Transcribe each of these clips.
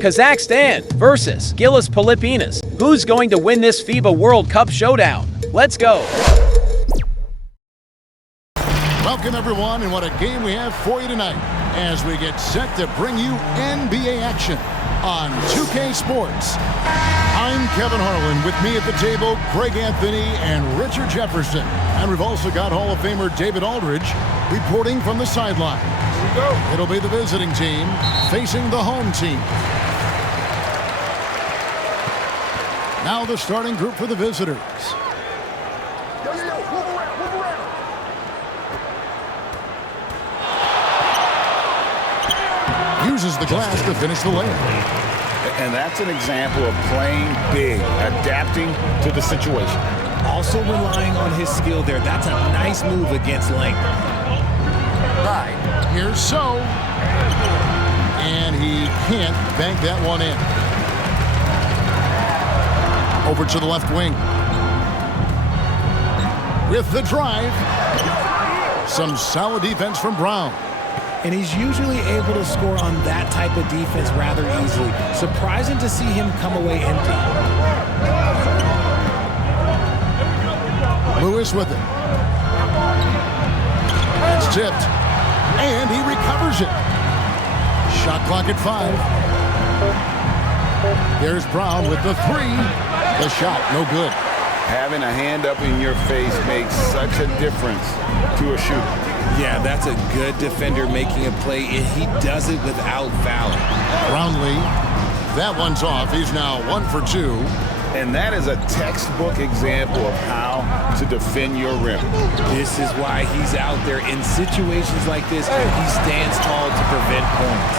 Kazakhstan versus GILAS Pilipinas. Who's going to win this FIBA World Cup showdown? Let's go! Welcome everyone, and what a game we have for you tonight as we get set to bring you NBA action on 2K Sports. I'm Kevin Harlan. With me at the table, Craig Anthony and Richard Jefferson. And we've also got Hall of Famer David Aldridge reporting from the sideline. Here we go. It'll be the visiting team facing the home team. Now the starting group for the visitors. Uses the glass to finish the layup. And that's an example of playing big, adapting to the situation. Also relying on his skill there. That's a nice move against length. Right. Here's So. And he can't bank that one in. Over to the left wing. With the drive. Some solid defense from Brown. And he's usually able to score on that type of defense rather easily. Surprising to see him come away empty. Lewis with it. It's tipped. And he recovers it. Shot clock at 5. There's Brown with the 3. The shot, no good. Having a hand up in your face makes such a difference to a shooter. Yeah, that's a good defender making a play, and he does it without fouling. Brownlee, that one's off. He's now 1 for 2. And that is a textbook example of how to defend your rim. This is why he's out there in situations like this. He stands tall to prevent points.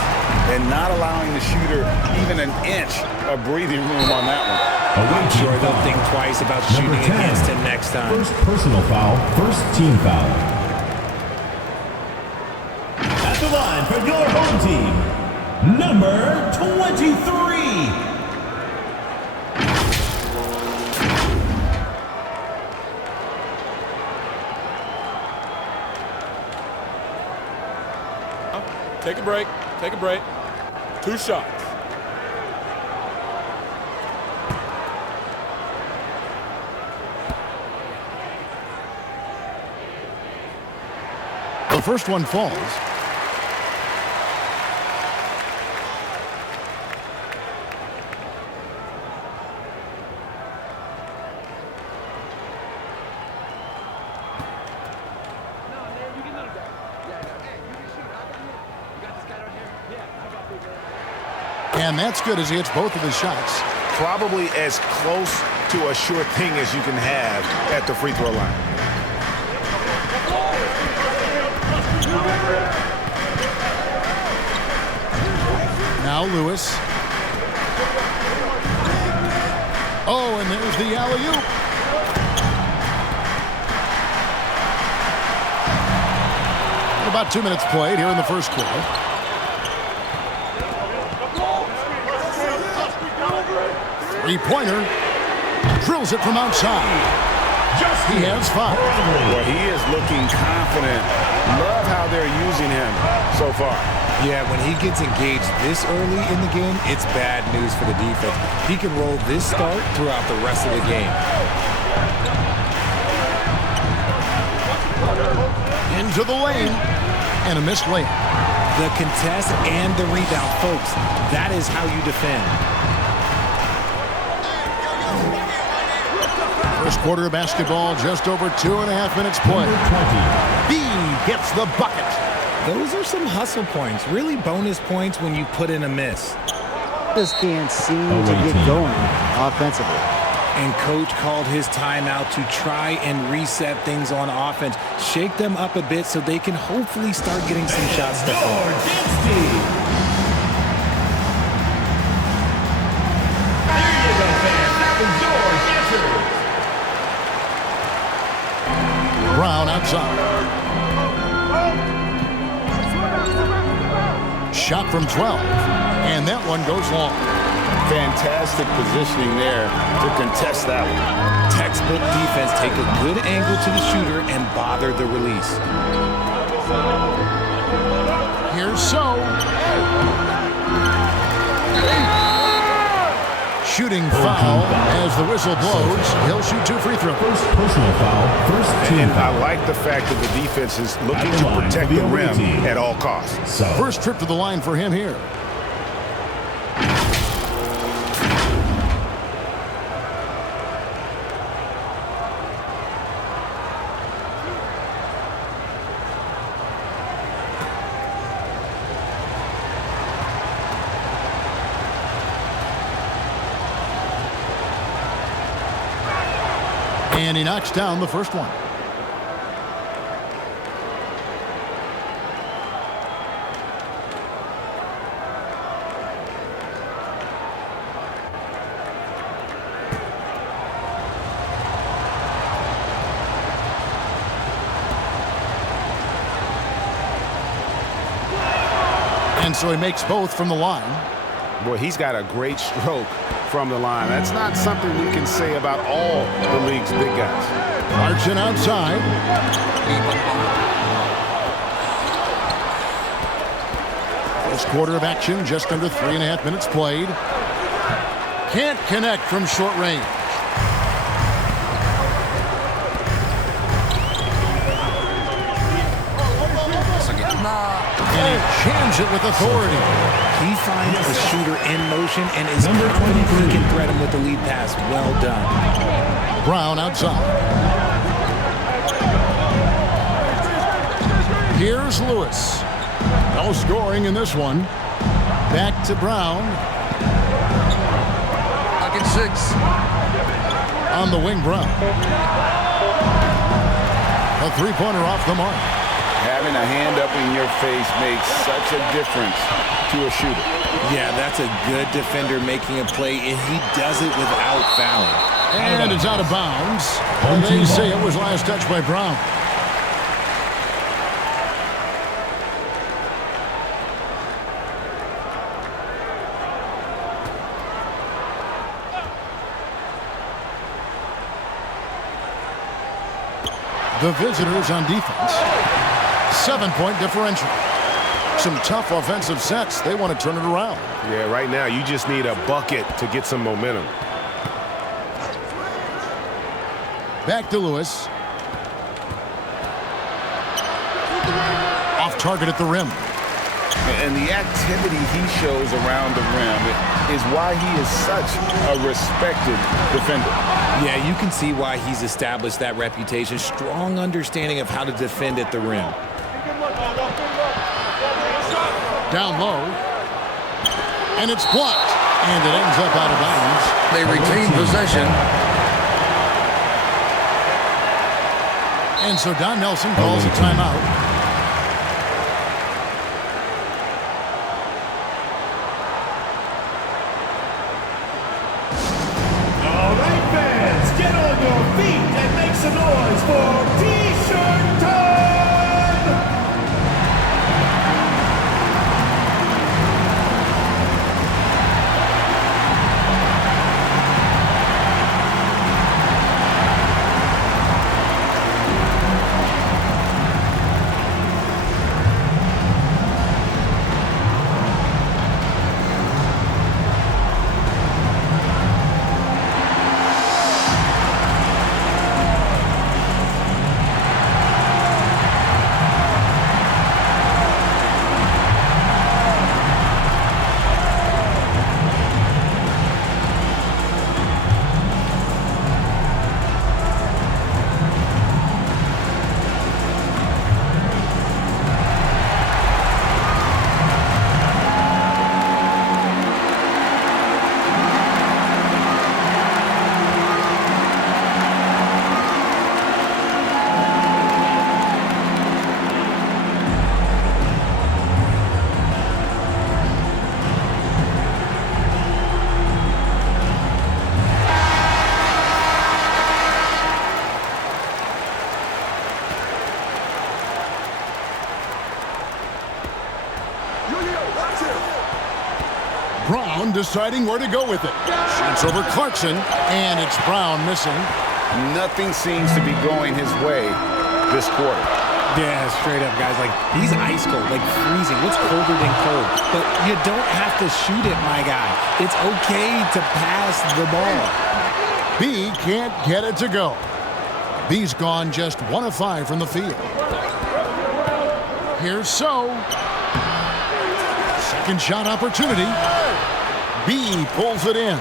And not allowing the shooter even an inch of breathing room on that one. I'm sure they'll think twice about shooting against him next time. First personal foul, first team foul. At the line for your home team, number 23. Take a break. Take a break. 2 shots. The first one falls. And that's good as he hits both of his shots. Probably as close to a sure thing as you can have at the free throw line. Now Lewis. Oh, and there's the alley-oop. About 2 minutes played here in the first quarter. Three-pointer. Drills it from outside. He has 5. Well, he is looking confident. Love how they're using him so far. Yeah, when he gets engaged this early in the game, it's bad news for the defense. He can roll this start throughout the rest of the game. Into the lane. And a missed layup. The contest and the rebound, folks. That is how you defend. First quarter of basketball, just over 2.5 minutes played. B gets the bucket. Those are some hustle points, really bonus points when you put in a miss. Just can't seem to get going offensively. And coach called his timeout to try and reset things on offense, shake them up a bit so they can hopefully start getting some shots to fall. Brown outside. Shot from 12. And that one goes long. Fantastic positioning there to contest that one. Textbook defense, take a good angle to the shooter and bother the release. Here's So. shooting foul as the whistle blows. He'll shoot 2 free throws. First personal foul, first team And I foul. like the fact that the defense is looking to protect the rim at all costs. So, First trip to the line for him here. And he knocks down the first one. And so he makes both from the line. Boy, he's got a great stroke from the line. That's not something we can say about all the league's big guys. Marching outside. First quarter of action, just under 3.5 minutes played. Can't connect from short range. And he jams it with authority. He finds a shooter in motion and is confident he can thread him with the lead pass. Well done. Brown outside. Here's Lewis. No scoring in this one. Back to Brown. Pocket 6. On the wing, Brown. A three-pointer off the mark. Having a hand up in your face makes such a difference to a shooter. Yeah, that's a good defender making a play, and he does it without fouling. And it's out of bounds. And they say it was last touched by Brown. The visitors on defense. 7-point differential. Some tough offensive sets. They want to turn it around. Yeah, right now you just need a bucket to get some momentum. Back to Lewis. Off target at the rim. And the activity he shows around the rim is why he is such a respected defender. Yeah, you can see why he's established that reputation. Strong understanding of how to defend at the rim. Down low. And it's blocked. And it ends up out of bounds. They retain possession. And so Don Nelson calls a timeout. all right, fans, get on your feet and make some noise for T-shirt time! Brown deciding where to go with it. Shoots over Clarkson, and it's Brown missing. Nothing seems to be going his way this quarter. Yeah, straight up, guys. Like, he's ice cold, like freezing. What's colder than cold? But you don't have to shoot it, my guy. It's okay to pass the ball. B can't get it to go. B's gone just 1 of 5 from the field. Here's So. Second shot opportunity. B pulls it in.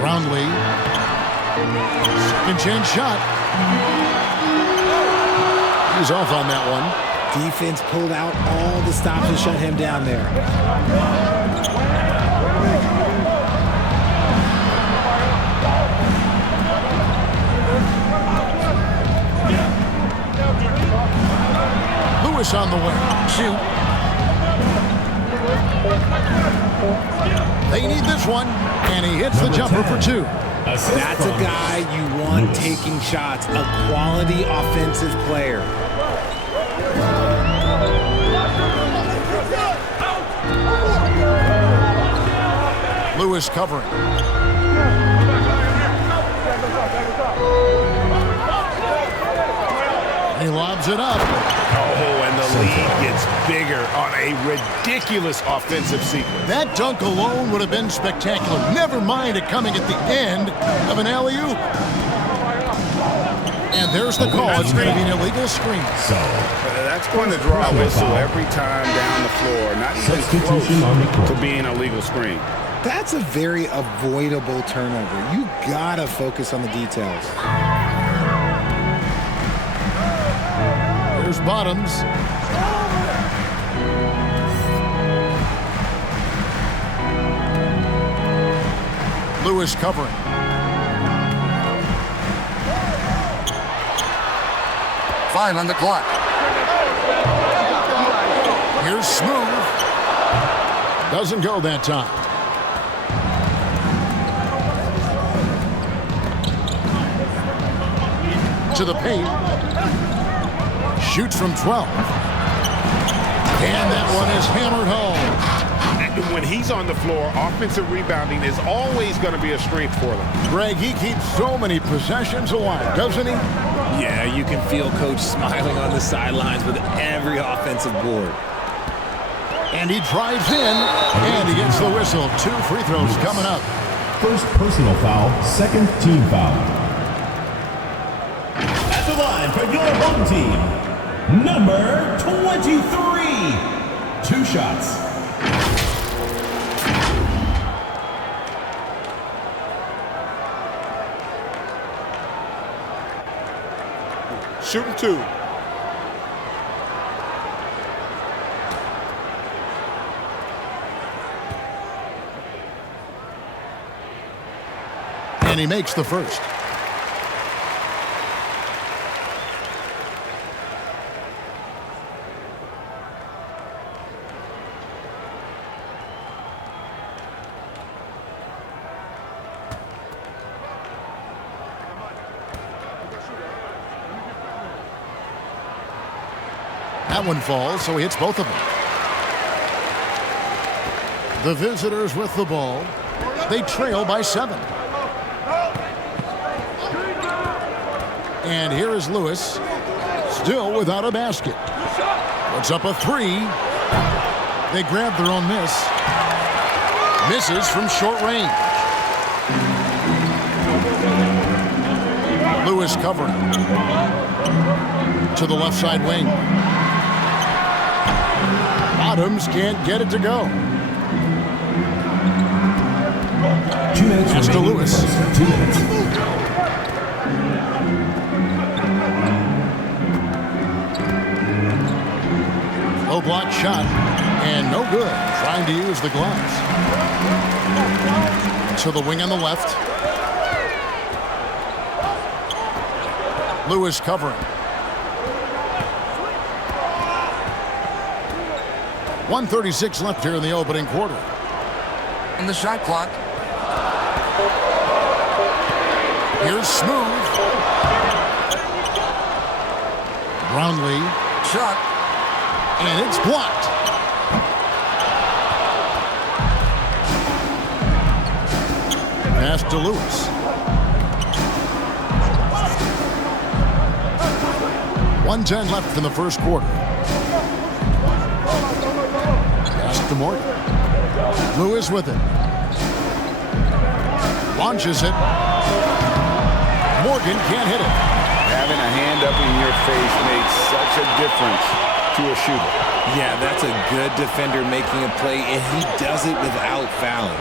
Brownlee. Second chance shot. He's off on that one. Defense pulled out all the stops to shut him down there. Lewis on the way. Shoot. They need this one, and he hits the jumper for 2. That's a guy you want taking shots, a quality offensive player. Lewis covering. He lobs it up. Oh, and the lead gets bigger on a ridiculous offensive sequence. That dunk alone would have been spectacular. Never mind it coming at the end of an alley-oop. And there's the call. It's going to be an illegal screen. That's going to draw a whistle every time down the floor. Not even close to being a legal screen. That's a very avoidable turnover. You gotta focus on the details. Here's Bottoms. Lewis covering. Five on the clock. Here's Smooth. Doesn't go that time. To the paint. Shoots from 12. And that one is hammered home. When he's on the floor, offensive rebounding is always going to be a strength for them. Greg, he keeps so many possessions alive, doesn't he? Yeah, you can feel Coach smiling on the sidelines with every offensive board. And he drives in, and he gets the whistle. 2 free throws coming up. First personal foul, second team foul. At the line for your home team, number 23. 2 shots. Shooting 2. And he makes the first. That one falls, so he hits both of them. The visitors with the ball. They trail by 7. And here is Lewis, still without a basket. Puts up a 3. They grab their own miss. Misses from short range. Lewis covering. To the left side wing. Bottoms can't get it to go. 2 minutes. Pass to Lewis. 2 minutes. Low block shot, and no good. Trying to use the gloves. To the wing on the left. Lewis covering. 1:36 left here in the opening quarter. On the shot clock. Here's Smooth. Brownlee. Shot. And it's blocked. Pass to Lewis. 1:10 left in the first quarter. Pass to Morgan. Lewis with it. Launches it. Morgan can't hit it. Having a hand up in your face makes such a difference to a shooter. Yeah, that's a good defender making a play, and he does it without fouling.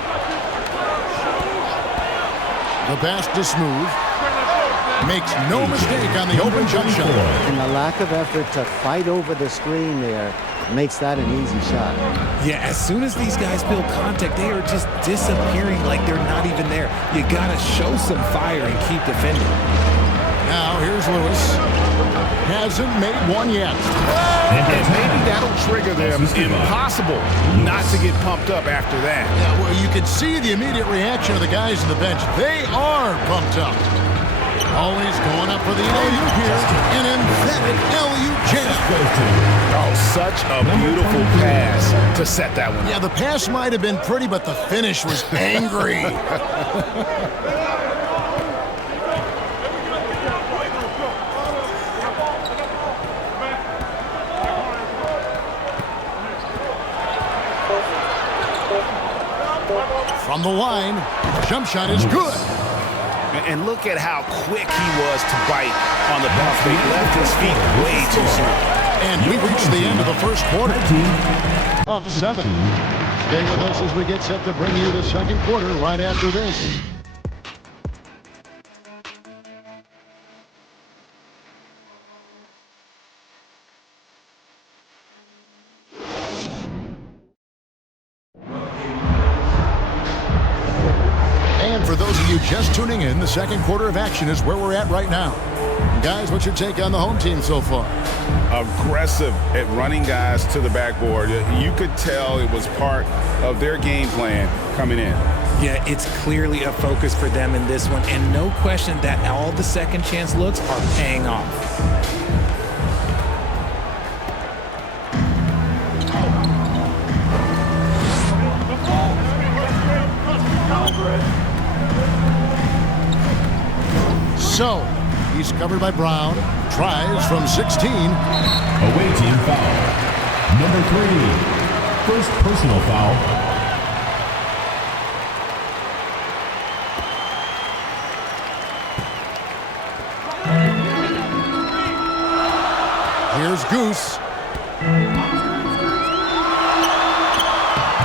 The pass to Smooth. Makes no mistake on the open jump shot. And the lack of effort to fight over the screen there makes that an easy shot. Yeah, as soon as these guys feel contact, they are just disappearing like they're not even there. You got to show some fire and keep defending. Now here's Lewis. Hasn't made one yet. And maybe that'll trigger them. Impossible not to get pumped up after that. Yeah, well, you can see the immediate reaction of the guys on the bench. They are pumped up. Always going up for the alley-oop here. An emphatic alley-oop jam. Oh, such a beautiful pass to set that one. Yeah, the pass might have been pretty, but the finish was angry. From the line, jump shot is good. And look at how quick he was to bite on the bump. They left his feet way too soon. And we reached the end of the first quarter. Of 7. Stay with us as we get set to bring you the second quarter right after this. For those of you just tuning in, the second quarter of action is where we're at right now. Guys, what's your take on the home team so far? Aggressive at running guys to the backboard. You could tell it was part of their game plan coming in. Yeah, it's clearly a focus for them in this one, and no question that all the second chance looks are paying off. So, he's covered by Brown. Tries from 16. Away team foul. Number 3. First personal foul. Here's Goose.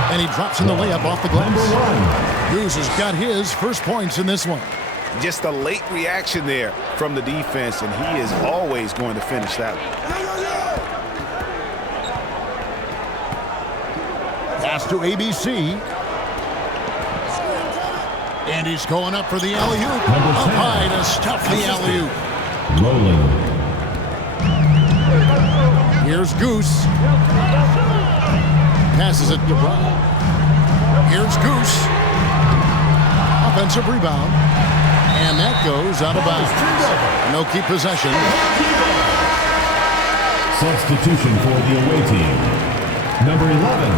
And he drops in the layup off the glass. Number 1. Goose has got his first points in this one. Just a late reaction there from the defense, and he is always going to finish that one. Pass to ABC. And he's going up for the alley-oop. Up high to stuff the alley-oop. Rolling. Here's Goose. Passes it to Brown. Here's Goose. Offensive rebound. And that goes out of bounds. No keep possession. Substitution for the away team. Number 11.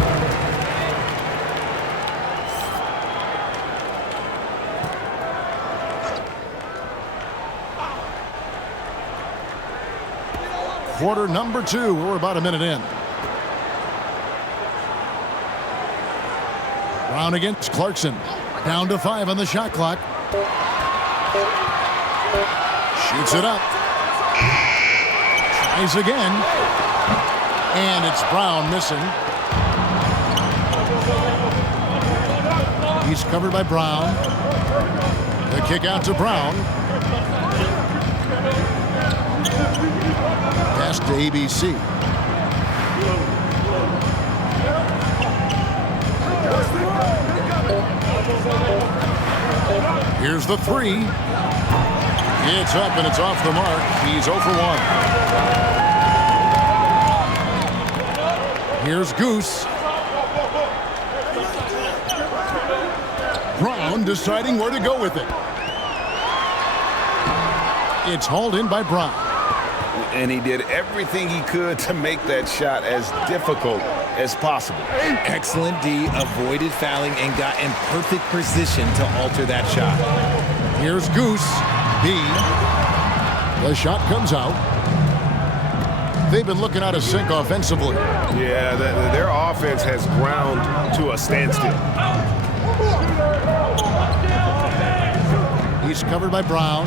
Quarter number 2. We're about a minute in. Brown against Clarkson. Down to 5 on the shot clock. Shoots it up. Tries again. And it's Brown missing. He's covered by Brown. The kick out to Brown. Pass to ABC. Here's the 3. It's up and it's off the mark. He's 0 for 1. Here's Goose. Brown deciding where to go with it. It's hauled in by Brown. And he did everything he could to make that shot as difficult as possible. Excellent D, avoided fouling and got in perfect position to alter that shot. Here's Goose. B. The shot comes out. They've been looking out of sync offensively. Yeah, their offense has ground to a standstill. He's covered by Brown.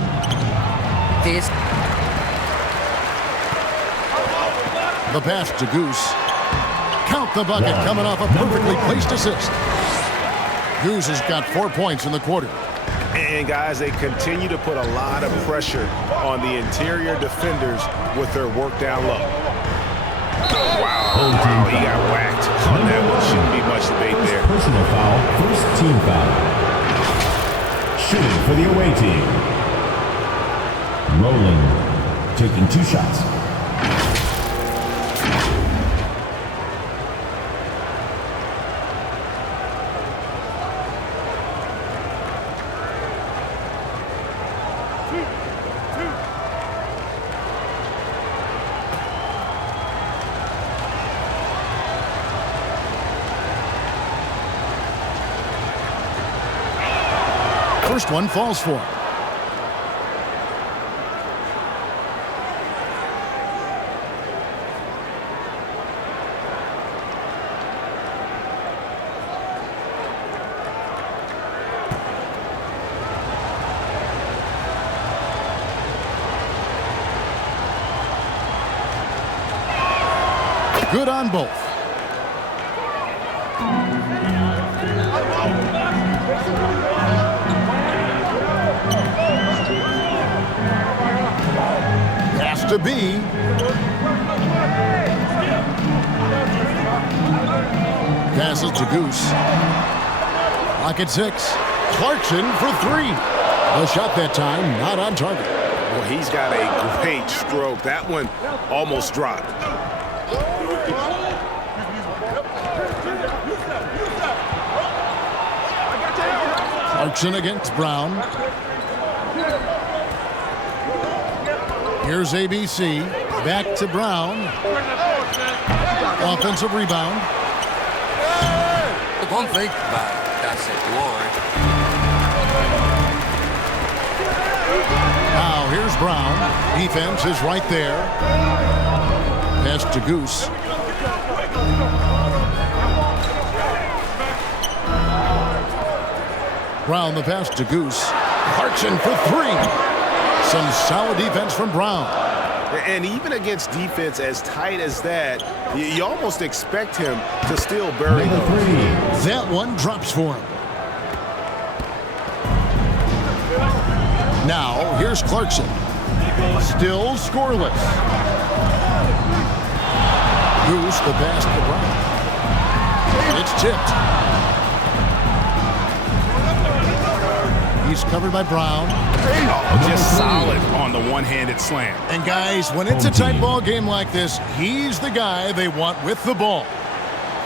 The pass to Goose. Count the bucket coming off a perfectly placed assist. Goose has got 4 points in the quarter. And guys, they continue to put a lot of pressure on the interior defenders with their work down low. Wow, he got whacked on that one. Shouldn't be much debate there. Personal foul, first team foul. Shooting for the away team. Rowland taking 2 shots. First one falls for him. Good on both. Has to be. Passes to Goose. Lock at 6. Clarkson for 3. The shot that time not on target. Well, he's got a great stroke. That one almost dropped. Clarkson against Brown. Here's ABC. Back to Brown. Offensive rebound. The pump fake, but that's it. Lord. Now here's Brown. Defense is right there. Pass to Goose. Brown the pass to Goose. Clarkson for 3. Some solid defense from Brown. And even against defense as tight as that, you almost expect him to still bury those. That one drops for him. Now, here's Clarkson. Still scoreless. Goose the pass to Brown. It's tipped. He's covered by Brown. Oh, just solid on the one-handed slam. And guys, when it's a tight ball game like this, he's the guy they want with the ball.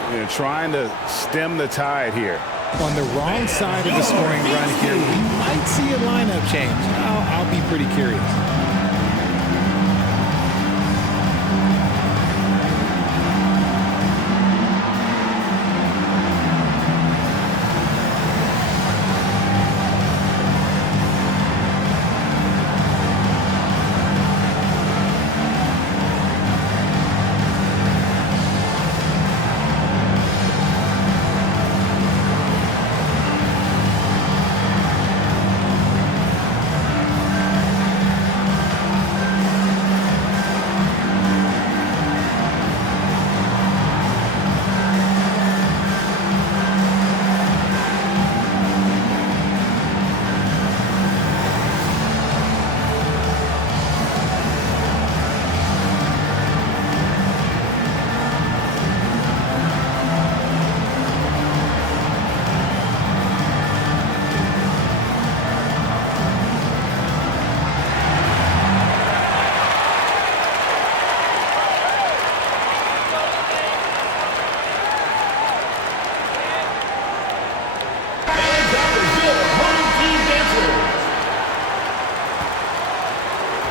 They're trying to stem the tide here. On the wrong side of the scoring run here, we might see a lineup change. I'll be pretty curious.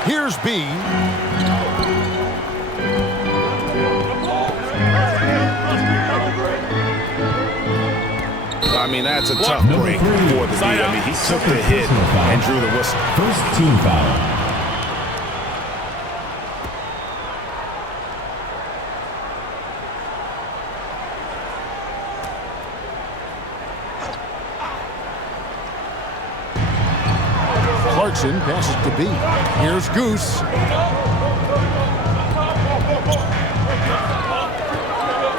Here's B. mean, that's a tough break for the D. I mean, he took the hit and drew the whistle. First team foul. Clarkson passes to B. Here's Goose.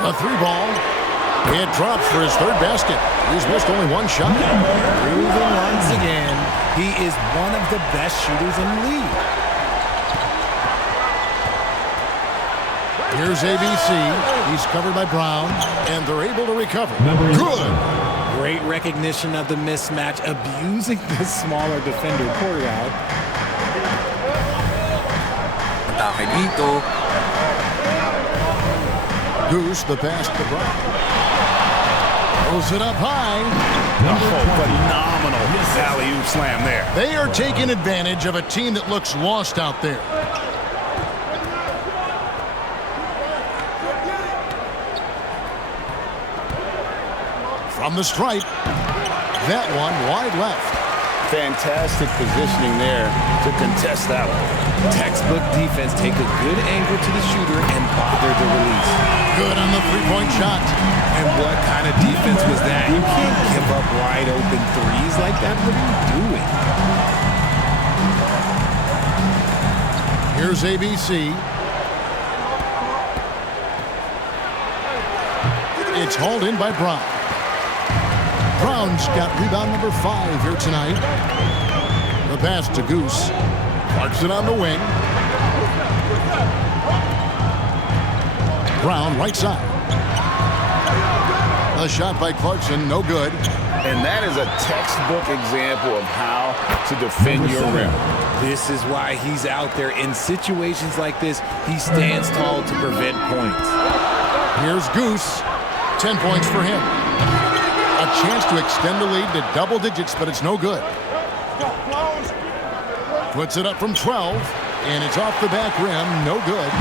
A 3-ball. It drops for his third basket. He's missed only one shot. Proven once again, he is one of the best shooters in the league. Here's ABC. He's covered by Brown, and they're able to recover. Good. Great recognition of the mismatch, abusing the smaller defender. Porter out. Atake dito. Goose, the pass to Brown. Throws it up high. Phenomenal alley-oop slam there. They are taking advantage of a team that looks lost out there. From the stripe. That one wide left. Fantastic positioning there to contest that one. Textbook defense, take a good angle to the shooter and bother the release. Good on the three-point shot. And what kind of defense was that? You can't give up wide open threes like that. What are you doing? Here's ABC. It's hauled in by Brown. Brown's got rebound number 5 here tonight. The pass to Goose. Clarkson on the wing. Brown right side. A shot by Clarkson, no good. And that is a textbook example of how to defend your rim. This is why he's out there. In situations like this, he stands tall to prevent points. Here's Goose. 10 points for him. A chance to extend the lead to double digits, but it's no good. Puts it up from 12, and it's off the back rim. No good.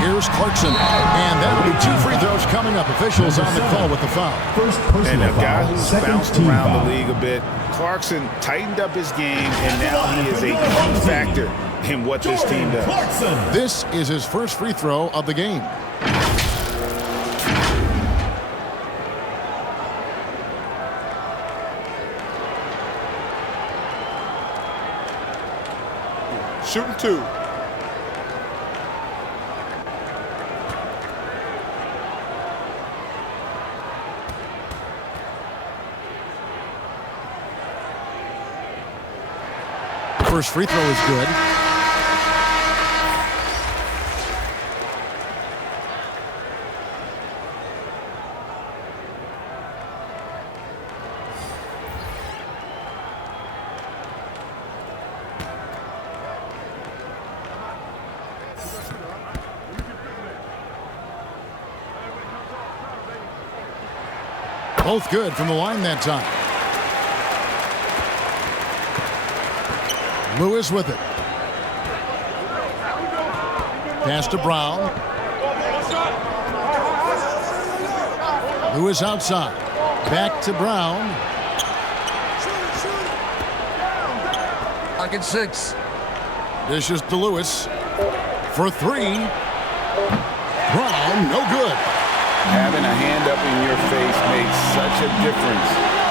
Here's Clarkson, and that'll be 2 free throws coming up. Officials on the call with the foul. First personal And a guy foul. who's Second bounced team around foul. the league a bit. Clarkson tightened up his game, and now he is a key factor in what this team does. This is his first free throw of the game. Shooting 2. First free throw is good. Both good from the line that time. Lewis with it. Pass to Brown. Lewis outside. Back to Brown. Pocket 6. Dishes to Lewis. For 3. Brown, no good. Having a hand up in your face makes such a difference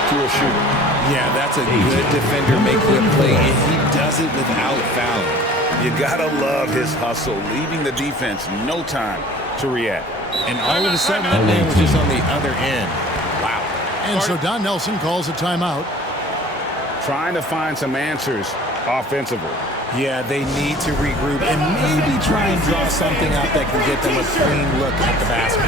to a shooter. Yeah, that's a good defender making a play, and he does it without fouling. You gotta love his hustle, leaving the defense no time to react. And all of a sudden, that man was just on the other end. Wow. And so Don Nelson calls a timeout. Trying to find some answers offensively. Yeah, they need to regroup and maybe try and draw something up that can get them a clean look at the basket.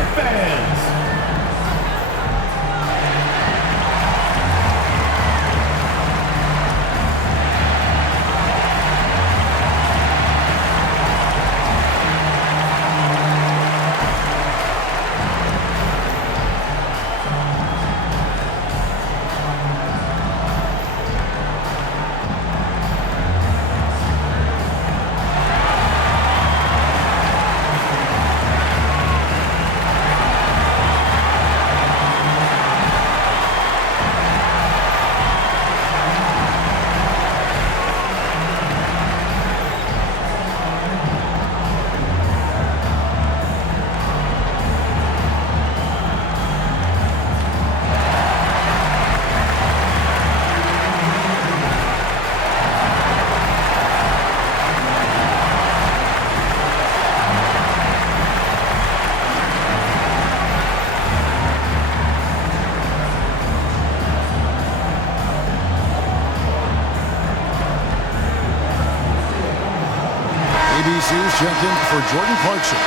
ABC's checked in for Jordan Clarkson.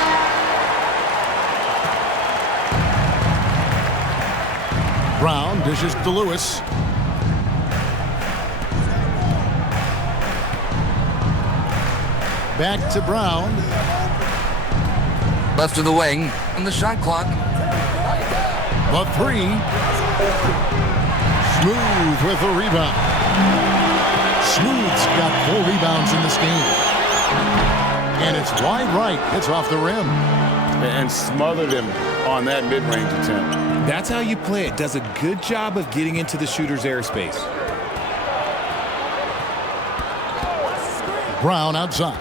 Brown dishes to Lewis. Back to Brown. Left of the wing on the shot clock. The three. Smooth with a rebound. Smooth's got 4 rebounds in this game. And it's wide right. It's off the rim. And smothered him on that mid-range attempt. That's how you play it. Does a good job of getting into the shooter's airspace. Brown outside.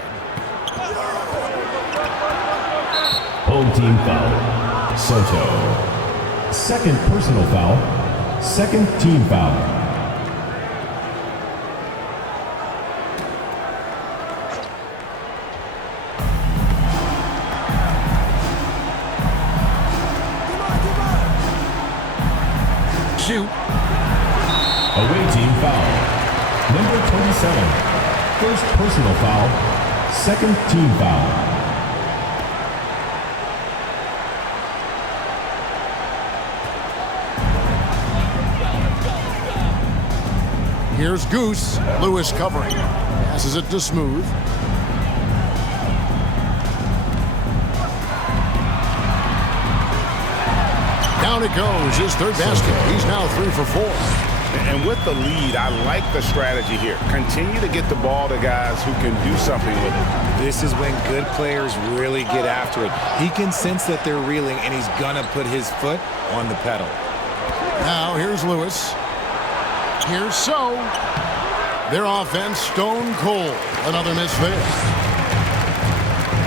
Home team foul. Sotto. Second personal foul. Second team foul. Shoot. Away team foul. Number 27. First personal foul. Second team foul. Here's Goose. Lewis covering. Passes it to Smooth. Down it goes. His third basket. He's now 3 for 4. And with the lead, I like the strategy here. Continue to get the ball to guys who can do something with it. This is when good players really get after it. He can sense that they're reeling, and he's going to put his foot on the pedal. Now here's Lewis. Here's So. Their offense stone cold. Another miss there.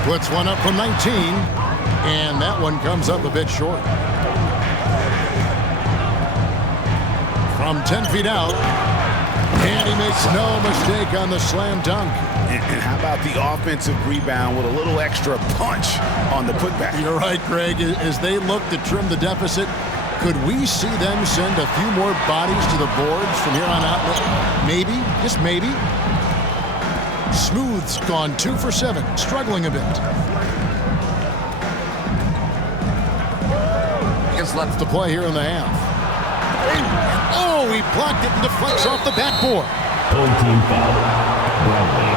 Puts one up from 19. And that one comes up a bit short. From 10 feet out. And he makes no mistake on the slam dunk. And how about the offensive rebound with a little extra punch on the putback? You're right, Greg. As they look to trim the deficit, could we see them send a few more bodies to the boards from here on out? Maybe, just maybe. Smooth's gone 2 for 7, struggling a bit. Gets left To play here in the half. Oh, he blocked it and deflects off the backboard. Home team foul. Barangay.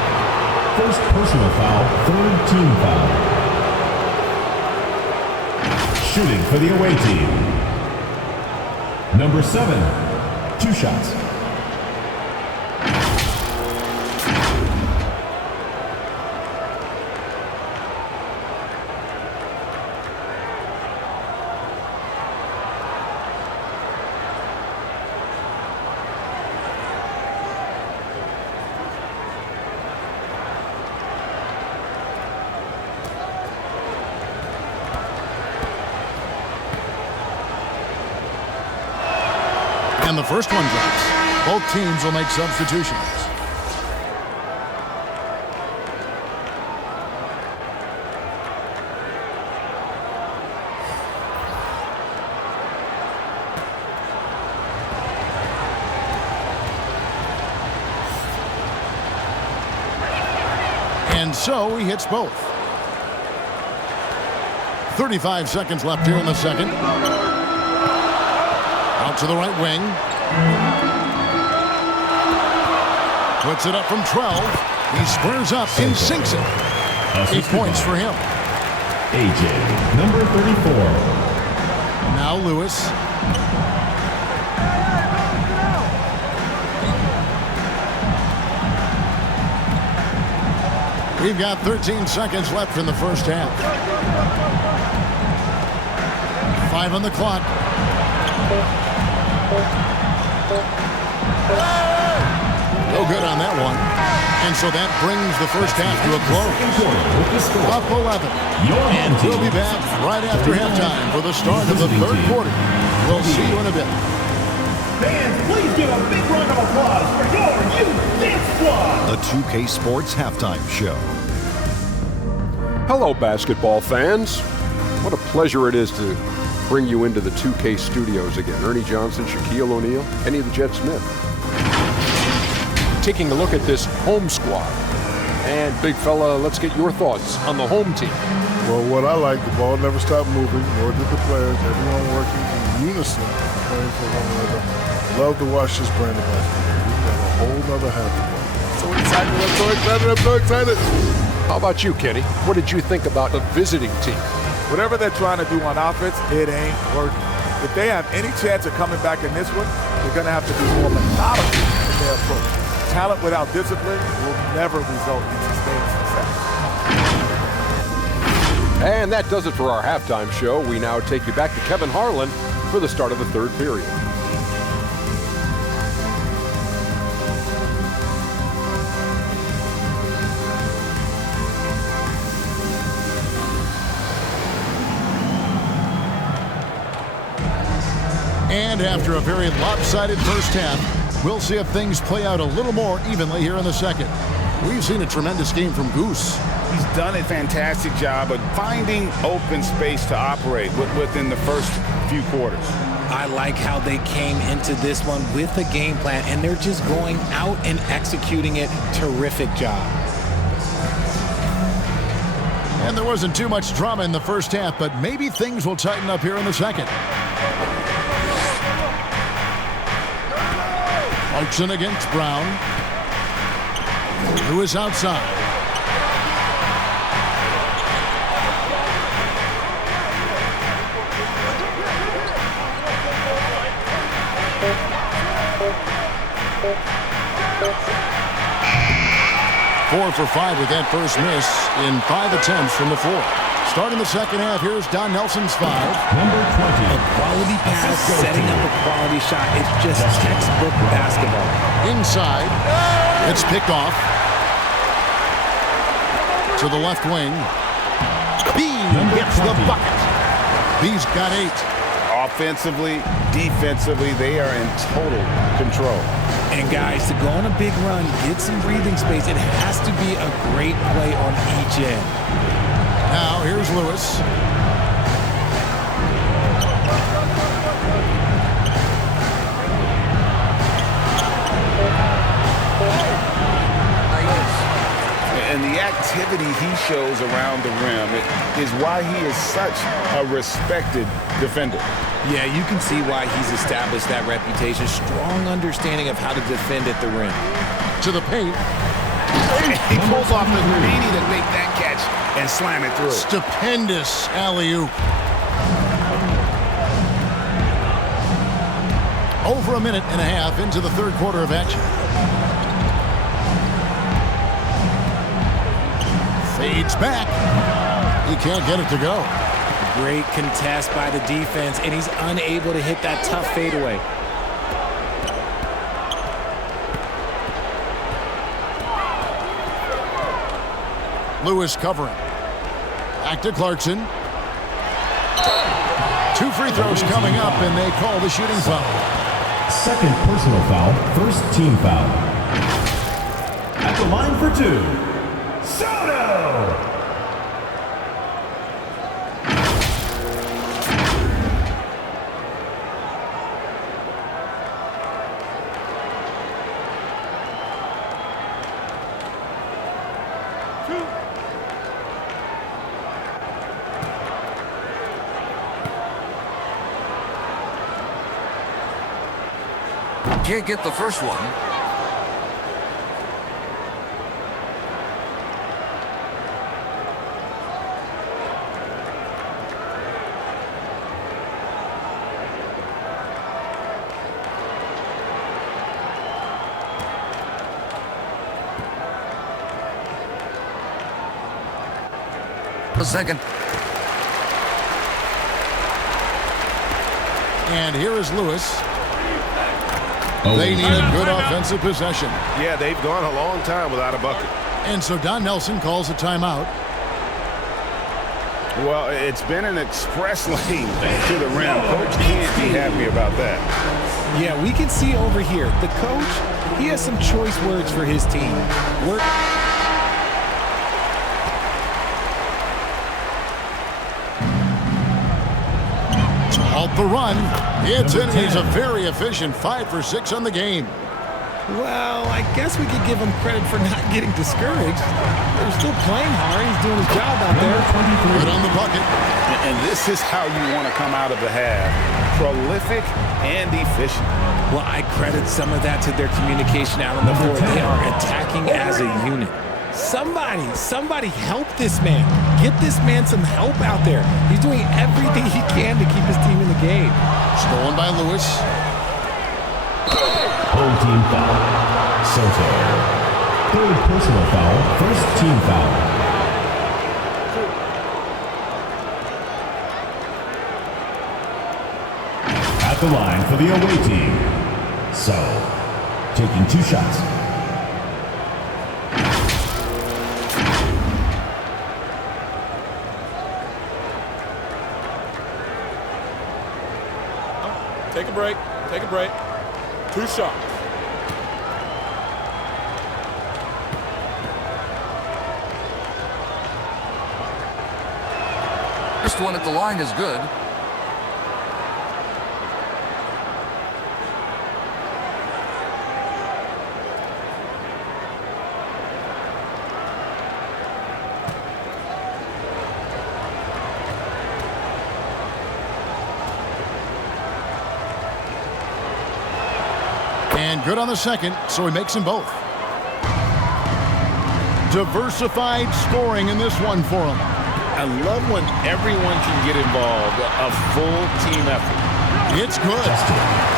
First personal foul. Third team foul. Shooting for the away team. Number 7. 2 shots. And the first one drops. Both teams will make substitutions. And so he hits both. 35 seconds left here in the second. Out to the right wing. Puts it up from 12. He squares up and sinks it. 8 points for him. AJ, number 34. Now Lewis. We've got 13 seconds left in the first half. 5 on the clock. No good on that one. And so that brings the first half to a close. Up 11. And we'll be back right after halftime for the start of the third quarter. We'll see you in a bit. Fans, please give a big round of applause for your youth dance squad. The 2K Sports Halftime Show. Hello, basketball fans. What a pleasure it is to bring you into the 2K studios again. Ernie Johnson, Shaquille O'Neal, Kenny the Jet Smith. Taking a look at this home squad. And big fella, let's get your thoughts on the home team. Well, what I like, the ball never stopped moving, nor did the players. Everyone working in unison, playing for one another. Love to watch this brand of basketball. We've got a whole nother half to go. So excited, I'm so excited. How about you, Kenny? What did you think about the visiting team? Whatever they're trying to do on offense, it ain't working. If they have any chance of coming back in this one, they're going to have to be more methodical in their approach. Talent without discipline will never result in sustained success. And that does it for our halftime show. We now take you back to Kevin Harlan for the start of the third period. And after a very lopsided first half, we'll see if things play out a little more evenly here in the second. We've seen a tremendous game from Goose. He's done a fantastic job of finding open space to operate within the first few quarters. I like how they came into this one with a game plan, and they're just going out and executing it. Terrific job. And there wasn't too much drama in the first half, but maybe things will tighten up here in the second. Clarkson against Brown. Lewis outside. Four for 5 with that first miss in 5 attempts from the floor. Starting the second half, here's Don Nelson's 5. Number 20. A quality pass, setting up a quality shot. It's just textbook basketball. Inside. It's picked off. To the left wing. B gets the bucket. B's got 8. Offensively, defensively, they are in total control. And guys, to go on a big run, get some breathing space, it has to be a great play on each end. Now, here's Lewis. And the activity he shows around the rim is why he is such a respected defender. Yeah, you can see why he's established that reputation. Strong understanding of how to defend at the rim. To the paint. He pulls off the Houdini to make that catch and slam it through. Stupendous alley-oop. Over a minute and a half into the third quarter of action. Fades back. He can't get it to go. Great contest by the defense, and he's unable to hit that tough fadeaway. Lewis covering. Back to Clarkson. 2 free throws coming up, and they call the shooting foul. Second personal foul, first team foul. At the line for 2, Sotto! Can't get the first one. The second. And here is Lewis. They need a good offensive possession. Yeah, they've gone a long time without a bucket. And so Don Nelson calls a timeout. Well, it's been an express lane to the rim. Coach can't be happy about that. Yeah, we can see over here, the coach, he has some choice words for his team. To halt the run. It's in. He's a very efficient 5 for 6 on the game. Well, I guess we could give him credit for not getting discouraged. They're still playing hard. He's doing his job out there. Good on the bucket. And this is how you want to come out of the half. Prolific and efficient. Well, I credit some of that to their communication out on the floor. They are attacking as a unit. Somebody help this man. Get this man some help out there. He's doing everything he can to keep his team in the game. Stolen by Lewis. Home team foul. Sotto. Third personal foul. First team foul. At the line for the away team. So, taking 2 shots. Take a break. Take a break. 2 shots. First one at the line is good. And good on the second, so he makes them both. Diversified scoring in this one for him. I love when everyone can get involved, a full team effort. It's good.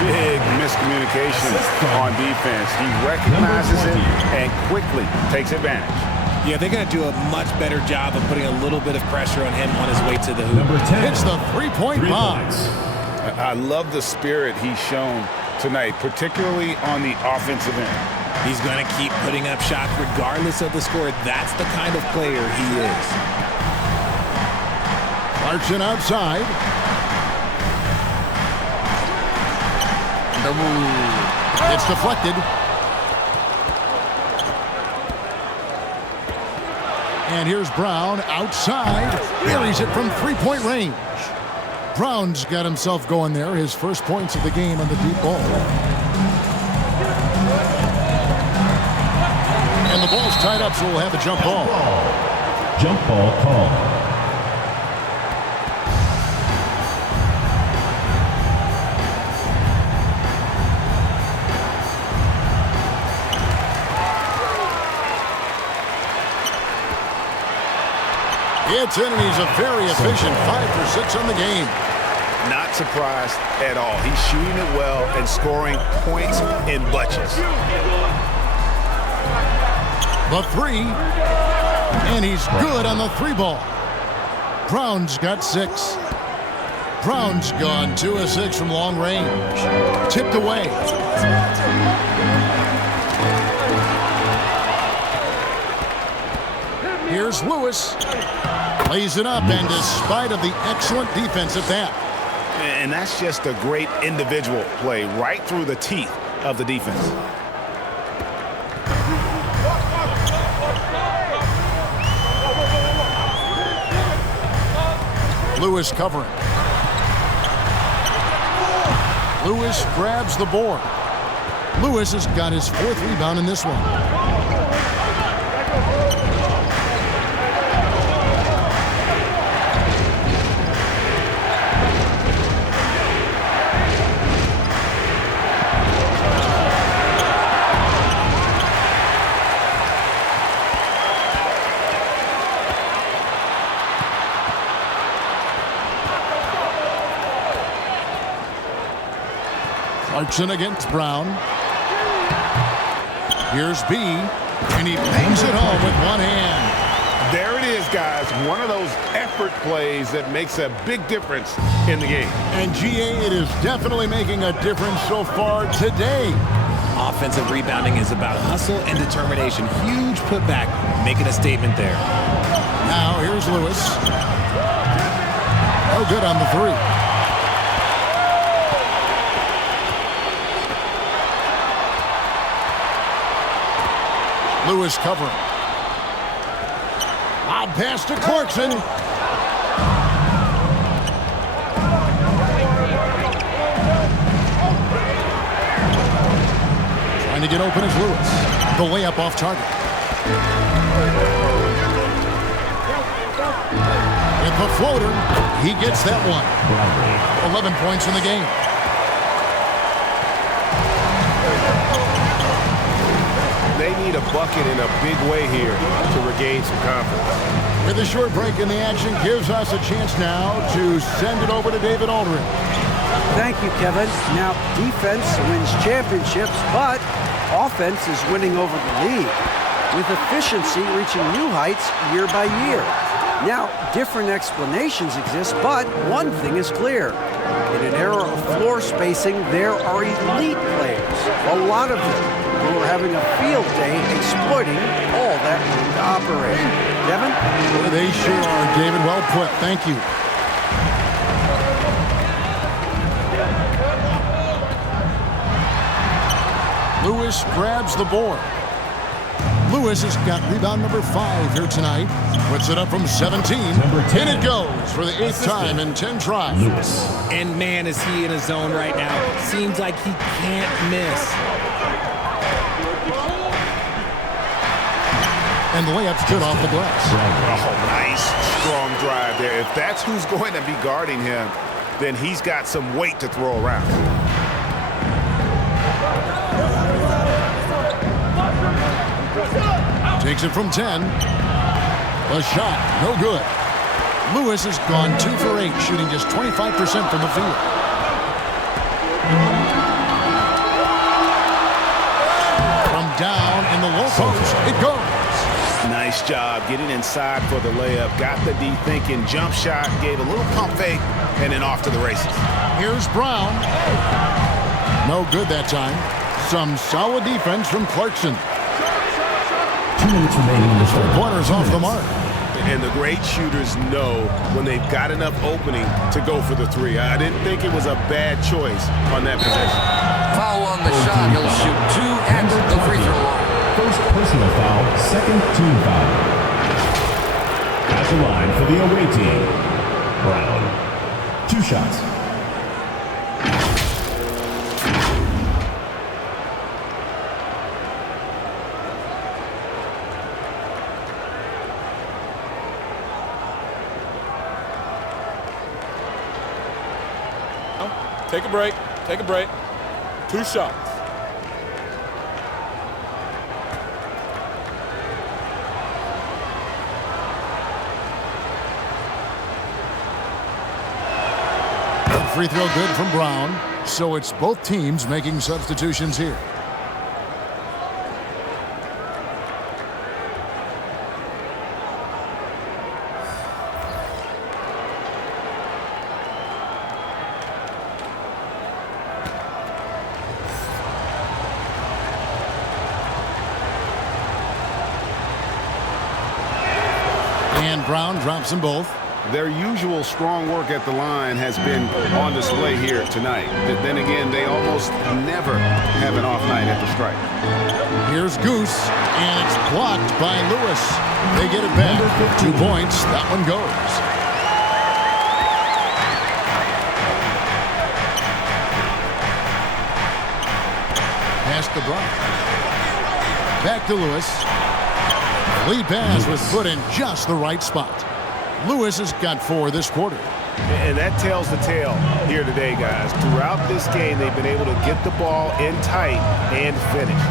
Big miscommunication on defense. He recognizes it and quickly takes advantage. Yeah, they're going to do a much better job of putting a little bit of pressure on him on his way to the hoop. Number 10. It's the three-point box. I love the spirit he's shown tonight, particularly on the offensive end. He's going to keep putting up shots regardless of the score. That's the kind of player he is. Clarkson outside. It's deflected. And here's Brown outside. Buries it from three-point range. Brown's got himself going there. His first points of the game on the deep ball. And the ball's tied up, so we'll have a jump ball. Jump ball call. It's in, and he's a very efficient 5 for 6 on the game. Not surprised at all. He's shooting it well and scoring points in bunches. The 3, and he's good on the 3 ball. Brown's got 6. Brown's gone 2 of 6 from long range. Tipped away. Here's Lewis. Lays it up, and despite of the excellent defense at that. And that's just a great individual play right through the teeth of the defense. Lewis covering. Lewis grabs the board. Lewis has got his 4th rebound in this one. Clarkson against Brown. Here's B, and he bangs it home with one hand. There it is, guys. One of those effort plays that makes a big difference in the game. And GA, it is definitely making a difference so far today. Offensive rebounding is about hustle and determination. Huge putback, making a statement there. Now here's Lewis. Oh, good on the 3. Lewis covering. Lob pass to Clarkson. Trying to get open is Lewis. The layup off target. With the floater, he gets that one. 11 points in the game. They need a bucket in a big way here to regain some confidence. With a short break in the action, gives us a chance now to send it over to David Aldridge. Thank you, Kevin. Now, defense wins championships, but offense is winning over the league, with efficiency reaching new heights year by year. Now, different explanations exist, but one thing is clear. In an era of floor spacing, there are elite players, a lot of them, who are having a field day exploiting all that room to operate. Kevin? Well, they sure are, David. Well put. Thank you. Lewis grabs the board. Lewis has got rebound number 5 here tonight. Puts it up from 17. And it goes for the 8th time in 10 tries. Lewis. And man, is he in a zone right now. Seems like he can't miss. And the layup's good off the glass. Oh, nice, strong drive there. If that's who's going to be guarding him, then he's got some weight to throw around. Takes it from 10. The shot, no good. Lewis has gone 2 for 8, shooting just 25% from the field. From down in the low post, it goes. Nice job getting inside for the layup. Got the D thinking, jump shot, gave a little pump fake, and then off to the races. Here's Brown. No good that time. Some solid defense from Clarkson. 2 minutes remaining in the third. Corners off the mark. And the great shooters know when they've got enough opening to go for the 3. I didn't think it was a bad choice on that possession. Foul on the shot. He'll shoot 2 at the free throw line. First personal foul, second team foul. At the line for the away team, Brown. 2 shots. Take a break. Take a break. 2 shots. Free throw good from Brown. So it's both teams making substitutions here. And Brown drops them both. Their usual strong work at the line has been on display here tonight. But then again, they almost never have an off night at the stripe. Here's Goose, and it's blocked by Lewis. They get it back. 2 points. That one goes. Pass to Brown. Back to Lewis. Lead pass was put in just the right spot. Lewis has got 4 this quarter. And that tells the tale here today, guys. Throughout this game, they've been able to get the ball in tight and finish.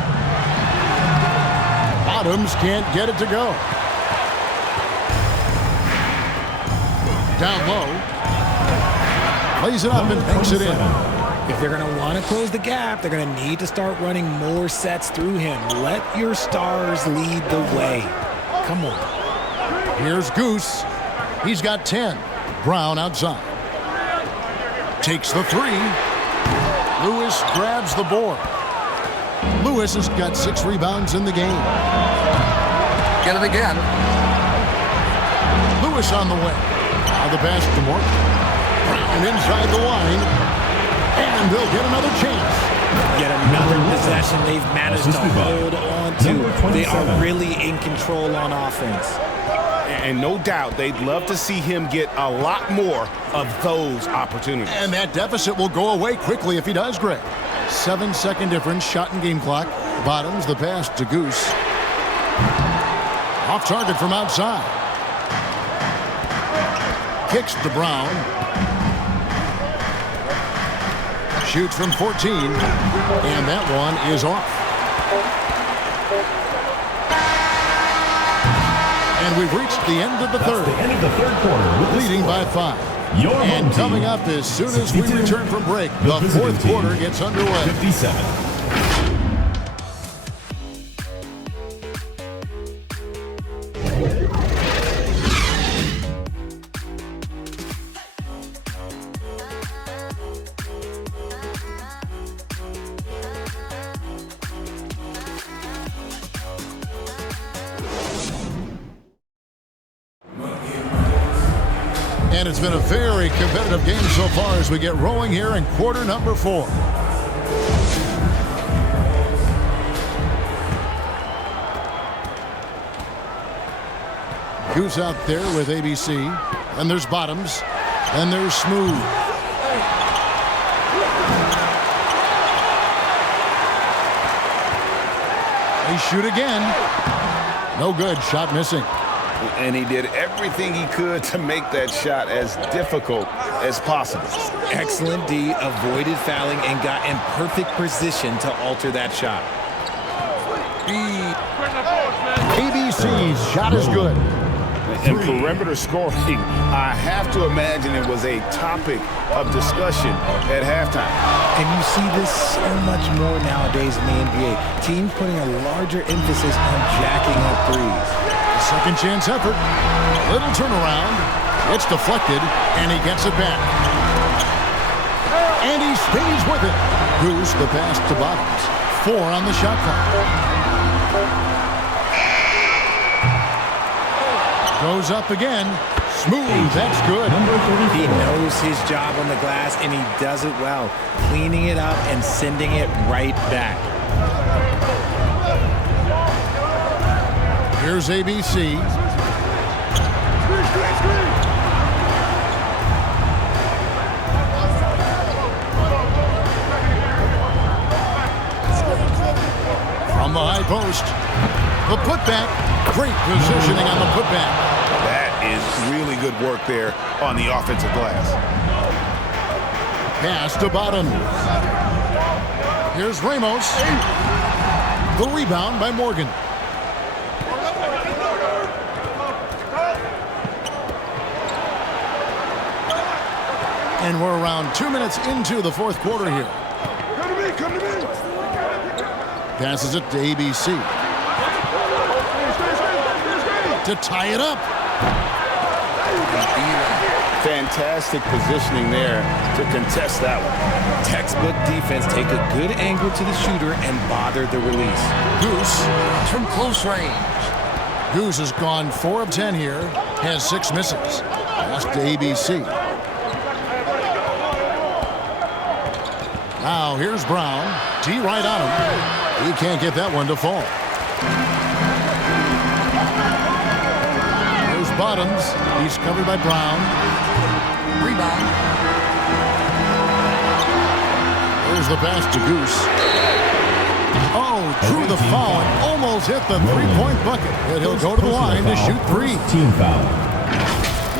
Bottoms can't get it to go. Down low. Lays it up and banks it in. If they're going to want to close the gap, they're going to need to start running more sets through him. Let your stars lead the way. Come on. Here's Goose. He's got 10. Brown outside. Takes the 3. Lewis grabs the board. Lewis has got 6 rebounds in the game. Get it again. Lewis on the way. Now the pass to Morgan. Brown inside the line. And they'll get another chance. Yet another possession they've managed to hold on to. They are really in control on offense. And no doubt they'd love to see him get a lot more of those opportunities. And that deficit will go away quickly if he does, Greg. 7-second difference, shot and game clock. Bottoms, the pass to Goose. Off target from outside. Kicks to Brown. Shoots from 14. And that one is off. And we've reached the end of the third. The end of the third quarter. Leading by 5. And coming up as soon as we return from break, the fourth quarter gets underway. 57. And it's been a very competitive game so far as we get rolling here in quarter number 4. Goose out there with ABC. And there's Bottoms. And there's Smooth. They shoot again. No good. Shot missing. And he did everything he could to make that shot as difficult as possible. Excellent D, avoided fouling and got in perfect position to alter that shot. ABC's shot is good. And perimeter scoring, I have to imagine it was a topic of discussion at halftime. And you see this so much more nowadays in the NBA. Teams putting a larger emphasis on jacking up threes. Second chance effort. Little turnaround. It's deflected, and he gets it back. And he stays with it. Goose the pass to Bottoms. 4 on the shot clock. Goes up again. Smooth. That's good. He knows his job on the glass, and he does it well. Cleaning it up and sending it right back. Here's ABC. From the high post. The putback. Great positioning on the putback. That is really good work there on the offensive glass. Pass to Bottom. Here's Ramos. The rebound by Morgan. And we're around 2 minutes into the fourth quarter here. Come to me. Passes it to ABC. To tie it up. Fantastic positioning there to contest that one. Textbook defense. Take a good angle to the shooter and bother the release. Goose. From close range. Goose has gone 4 of 10 here. Has 6 misses. Pass to ABC. Now here's Brown. Tee right on him. He can't get that one to fall. Here's Bottoms. He's covered by Brown. Rebound. There's the pass to Goose. Oh, drew the foul and almost hit the three-point bucket. And he'll go to the line to shoot 3. Team foul.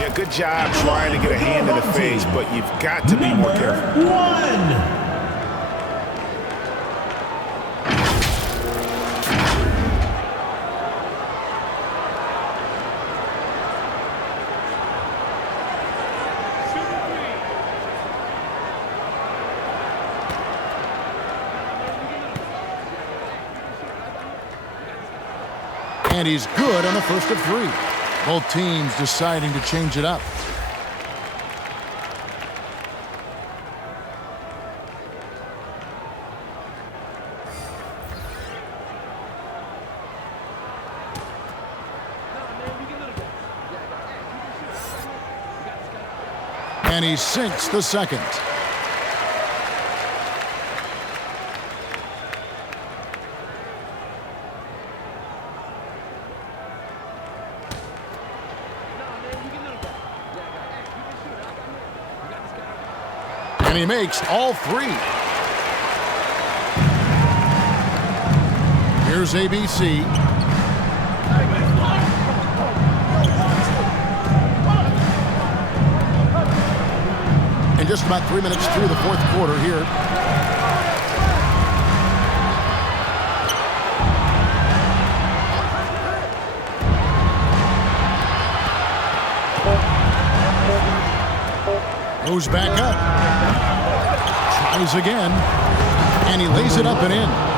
Yeah, good job trying to get a hand in the face, but you've got to be more careful. 1. And he's good on the first of 3. Both teams deciding to change it up. And he sinks the second. And he makes all 3. Here's ABC. And just about 3 minutes through the fourth quarter here. Goes back up. Tries again. And he lays it up and in.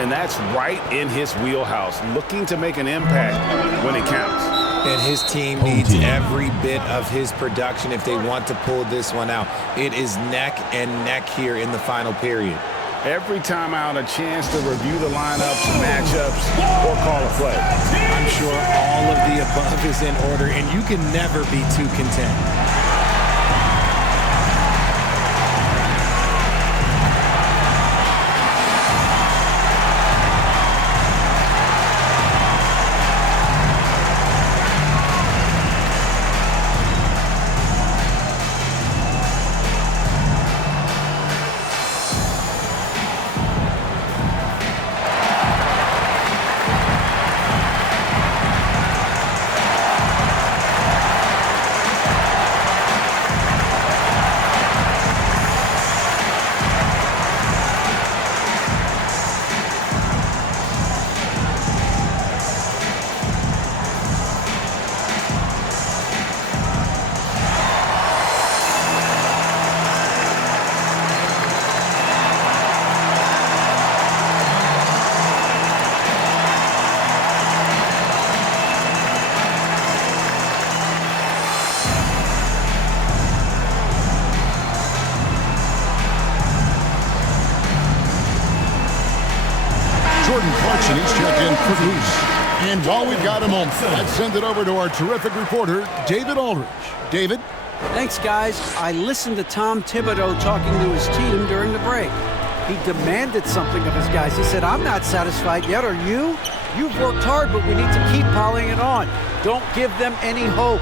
And that's right in his wheelhouse, looking to make an impact when it counts. And his team needs every bit of his production if they want to pull this one out. It is neck and neck here in the final period. Every time out, a chance to review the lineups, matchups, or call a play. I'm sure all of the above is in order, and you can never be too content. He's checked in pretty loose. And while we've got a moment, let's send it over to our terrific reporter, David Aldridge. David? Thanks, guys. I listened to Tom Thibodeau talking to his team during the break. He demanded something of his guys. He said, I'm not satisfied yet, are you? You've worked hard, but we need to keep piling it on. Don't give them any hope.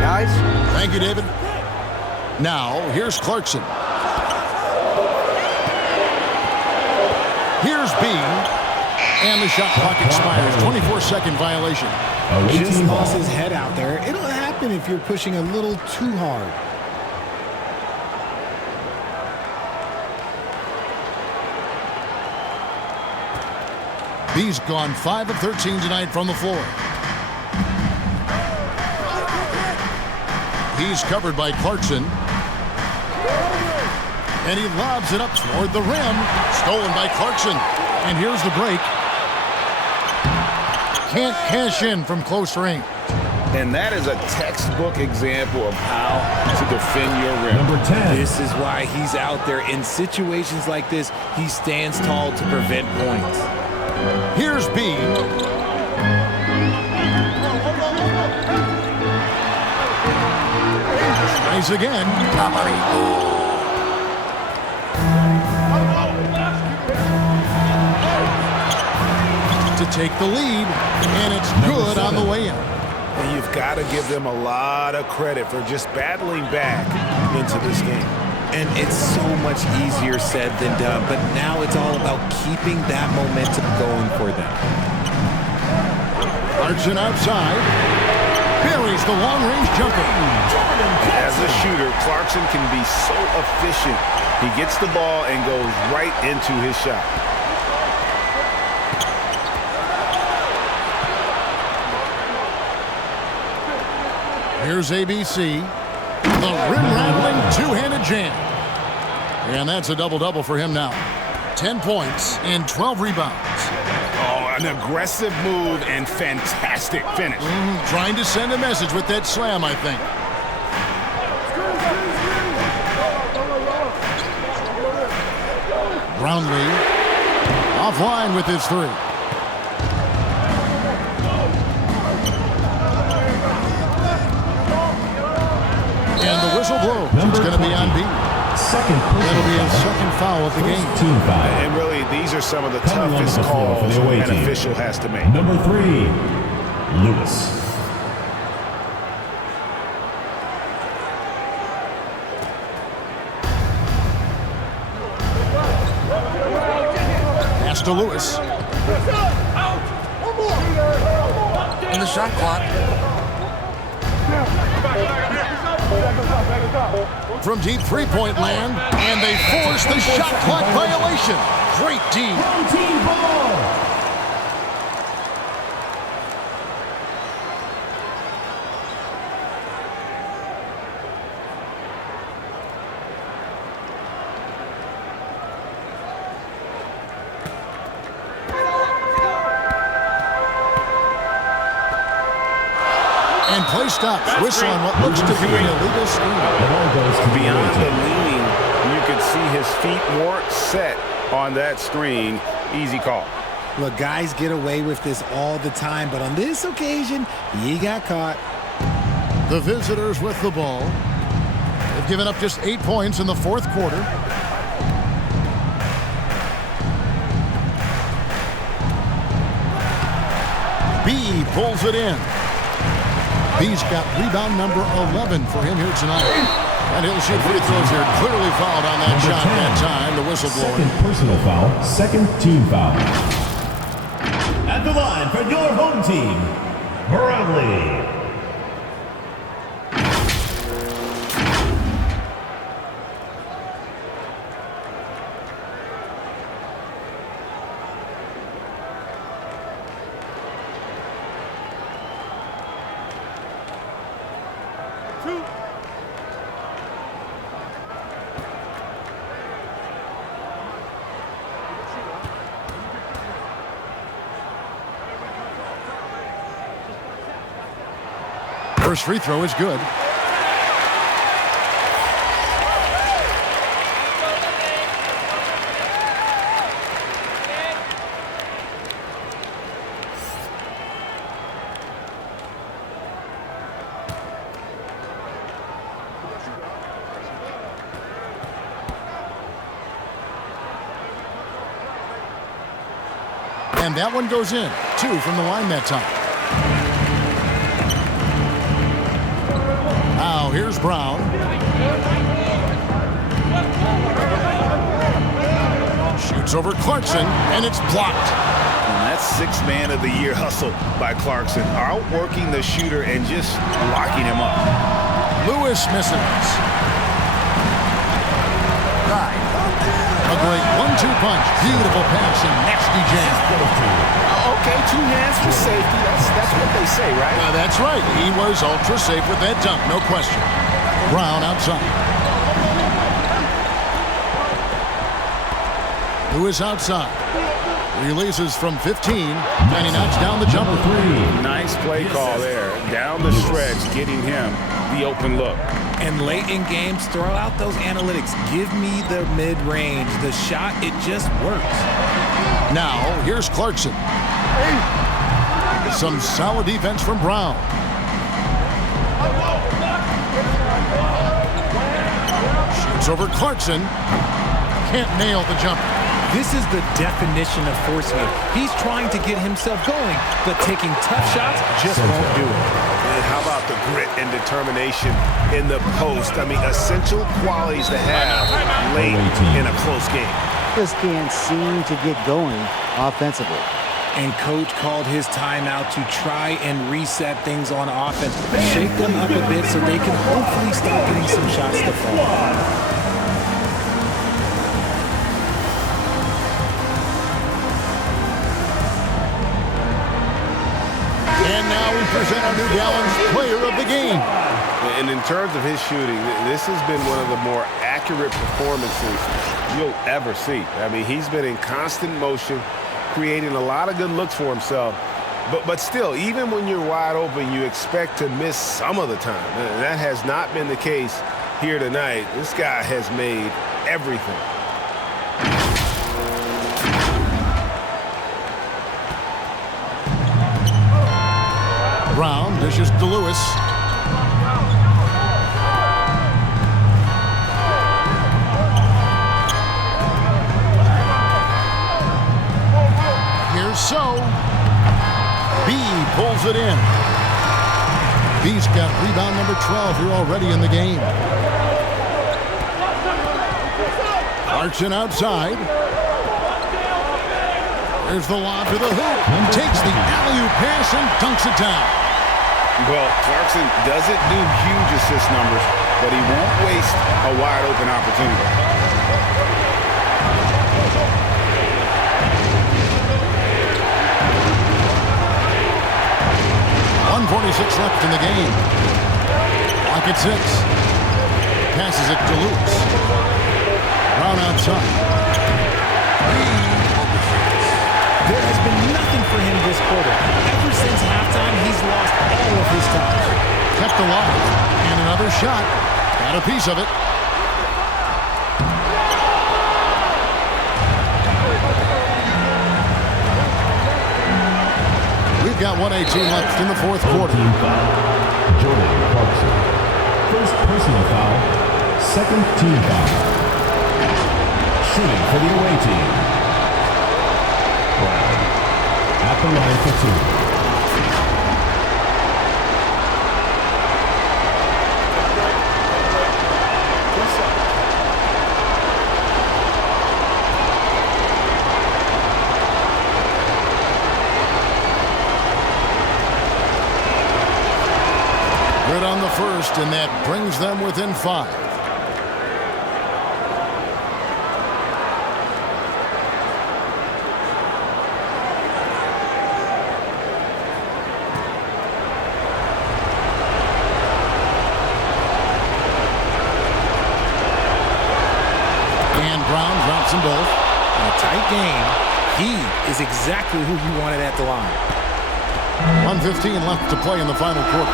Guys? Thank you, David. Now, here's Clarkson. Here's Bean. And the shot clock expires. 24-second violation. Just lost his head out there. It'll happen if you're pushing a little too hard. He's gone 5 of 13 tonight from the floor. He's covered by Clarkson. And he lobs it up toward the rim. Stolen by Clarkson. And here's the break. Can't cash in from close range. And that is a textbook example of how to defend your rim. Number 10. This is why he's out there. In situations like this, he stands tall to prevent points. Here's B. Tries again. To take the lead, and it's good on the way in. And you've got to give them a lot of credit for just battling back into this game. And it's so much easier said than done, but now it's all about keeping that momentum going for them. Clarkson outside. Buries the long-range jumper. As a shooter, Clarkson can be so efficient. He gets the ball and goes right into his shot. Here's ABC. The rim-rattling two-handed jam. And that's a double-double for him now. 10 points and 12 rebounds. Oh, an aggressive move and fantastic finish. Trying to send a message with that slam, I think. Brownlee offline with his three. And the whistle blows. It's going to be on B. That'll be his second foul of the game. Team foul. And really, these are some of the toughest calls an official has to make. Number 3, Lewis. Pass to Lewis. shot clock. From deep three-point land, and they force the shot clock violation. Great team. Team ball. And play stops. Whistle on what looks to be an illegal screen. Beyond the leaning, you could see his feet more set on that screen. Easy call. Look, guys get away with this all the time, but on this occasion, he got caught. The visitors with the ball. They've given up just 8 points in the fourth quarter. B pulls it in. B's got rebound number 11 for him here tonight. And he'll shoot free throws here. Clearly fouled on that shot that time. The whistle blowing. Second personal foul, second team foul. At the line for your home team, Barangay. First free throw is good. And that one goes in. 2 from the line that time. Now here's Brown. Shoots over Clarkson, and it's blocked. And that's sixth man of the year hustle by Clarkson. Outworking the shooter and just locking him up. Lewis misses. A great 1-2 punch. Beautiful pass and nasty jam. Okay, 2 hands for safety. That's what they say, right? That's right. He was ultra safe with that dunk, no question. Brown outside. Lewis outside. Releases from 15, and he knocks down the jumper. Nice play call there. Down the stretch, getting him the open look. And late in games, throw out those analytics. Give me the mid-range. The shot, it just works. Now, here's Clarkson. Some solid defense from Brown. Shoots over Clarkson. Can't nail the jumper. This is the definition of forcing it. He's trying to get himself going, but taking tough shots just won't do it. And how about the grit and determination in the post? I mean, essential qualities to have late in a close game. Just can't seem to get going offensively. And coach called his timeout to try and reset things on offense. Shake them up a bit so they can hopefully start getting some shots to fall. And now we present our New Balance player of the game. And in terms of his shooting, this has been one of the more accurate performances you'll ever see. I mean, he's been in constant motion, creating a lot of good looks for himself. But still, even when you're wide open, you expect to miss some of the time. And that has not been the case here tonight. This guy has made everything. Brown dishes to Lewis. Here's So. B pulls it in. B's got rebound number 12 here already in the game. Clarkson outside. There's the lob to the hoop. Takes the alley-oop pass and dunks it down. Well, Clarkson doesn't do huge assist numbers, but he won't waste a wide-open opportunity. .146 left in the game. Lock at 6. Passes it to Lewis. Brown outside. There has been nothing for him this quarter. Ever since halftime, he's lost all of his time. Kept alive. And another shot. Got a piece of it. We've got 1:18 left in the fourth quarter. Team foul. Jordan Clarkson. First personal foul. Second team foul. Shooting for the away team. Brown. At the line for 2. Good on the first, and that brings them within 5. And Brown drops them both. In a tight game, he is exactly who you wanted at the line. 1:15 left to play in the final quarter.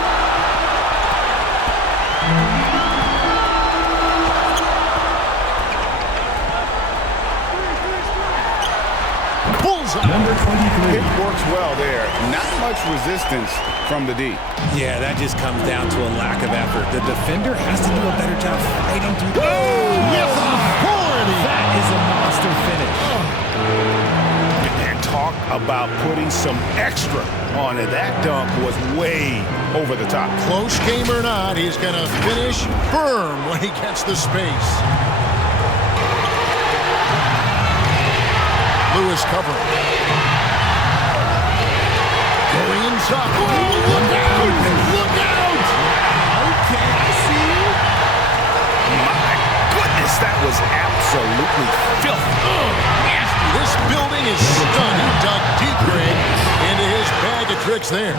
Bullseye. Number 23. It works well there. Not much resistance from the D. Yeah, that just comes down to a lack of effort. The defender has to do a better job fighting through. Yes, authority. That is a monster finish. And talk about putting some extra on it. That dunk was way over the top. Close game or not, he's going to finish firm when he gets the space. Lewis covering. Going inside. Oh, look out! Look out! Okay, I see you. My goodness, that was absolutely filthy. Nasty. This building is stunned. He dug deep, Greg, into his bag of tricks there.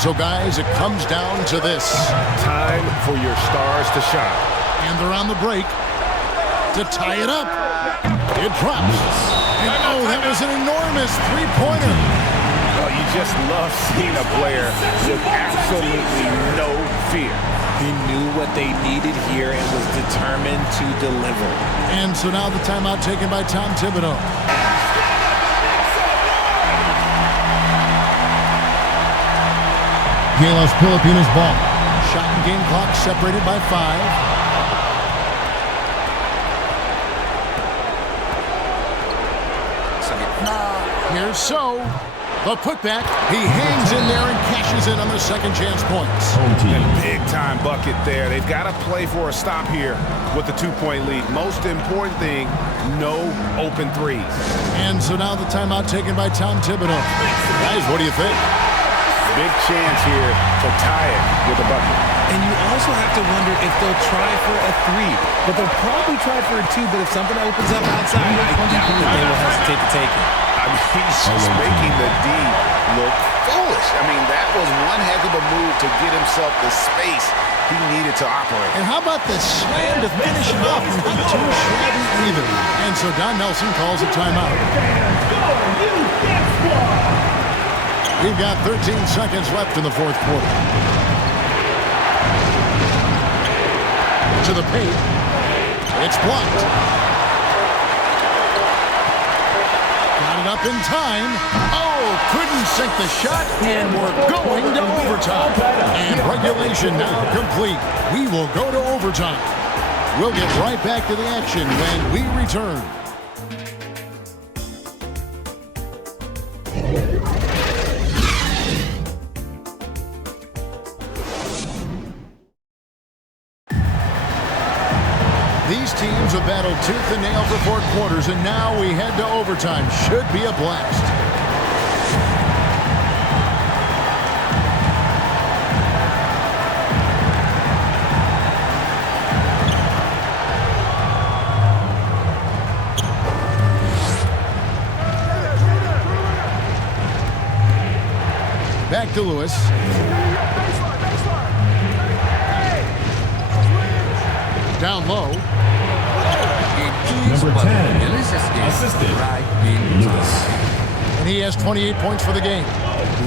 So, guys, it comes down to this. Time for your stars to shine. And they're on the break to tie it up. It drops. And, oh, that was an enormous three-pointer. Well, you just love seeing a player with absolutely no fear. He knew what they needed here and was determined to deliver. And so now the timeout taken by Tom Thibodeau. GILAS Pilipinas ball. Shot and game clock separated by 5. Here's So. The putback. He hangs in there and cashes in on the second chance points. Big-time bucket there. They've got to play for a stop here with the 2-point lead. Most important thing, no open threes. And so now the timeout taken by Tom Thibodeau. Guys, what do you think? Big chance here to tie it with a bucket. And you also have to wonder if they'll try for a 3. But they'll probably try for a 2, but if something opens up outside, I doubt that they will hesitate to take it. I mean, he's just making the D look foolish. I mean, that was one heck of a move to get himself the space he needed to operate. And how about the slam to finish it off? Not too shabby either. And so Don Nelson calls a timeout. We've got 13 seconds left in the fourth quarter. To the paint. It's blocked. Got it up in time. Oh, couldn't sink the shot, and we're going to overtime. And regulation now complete. We will go to overtime. We'll get right back to the action when we return. These teams have battled tooth and nail for 4 quarters, and now we head to overtime. Should be a blast. to Lewis. Down low. Number 10, assisted, Lewis. And he has 28 points for the game.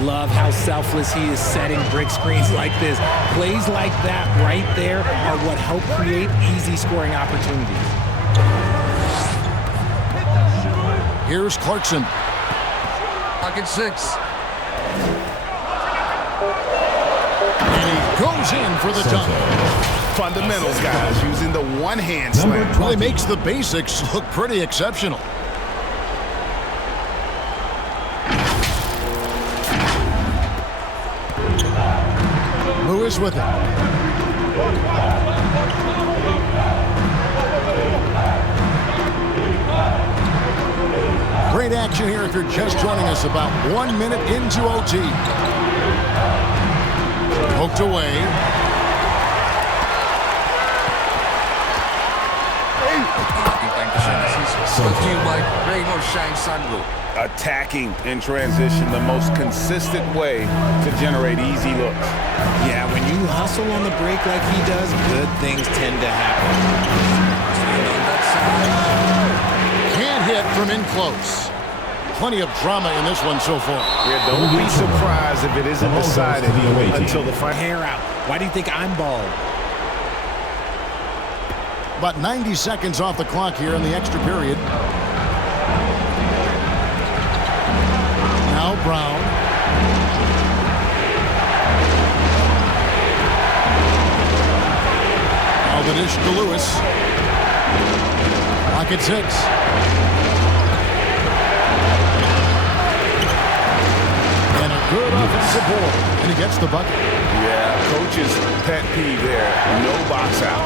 Love how selfless he is setting brick screens like this. Plays like that right there are what help create easy scoring opportunities. Here's Clarkson. Pocket 6. And he goes in for the dunk. Fundamentals, guys, using the one-hand slam. Really makes the basics look pretty exceptional. Lewis with it. Great action here if you're just joining us, about 1 minute into OT. Poked away. Attacking in transition, the most consistent way to generate easy looks. Yeah, when you hustle on the break like he does, good things tend to happen. Can't hit from in close. Plenty of drama in this one so far. Yeah, don't be surprised if it isn't decided until the final. Hair out. Why do you think I'm bald? About 90 seconds off the clock here in the extra period. Now Brown. Now the dish to Lewis. Pocket 6. And a good offensive board. And he gets the bucket. Yeah, coach's pet peeve there. No box out.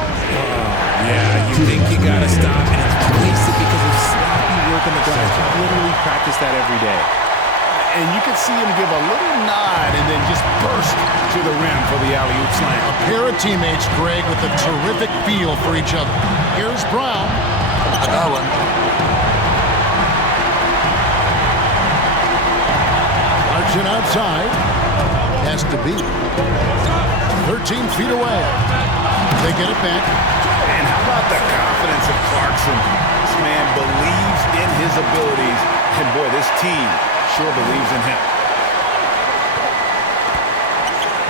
Yeah, you think you gotta stop and it's wasted because of sloppy work on the glass. You literally practice that every day. And you can see him give a little nod and then just burst to the rim for the alley-oop slam. A pair of teammates, Greg, with a terrific feel for each other. Here's Brown. That one. Clarkson outside. Has to be 13 feet away. They get it back. And how about the confidence of Clarkson? This man believes in his abilities. And boy, this team sure believes in him.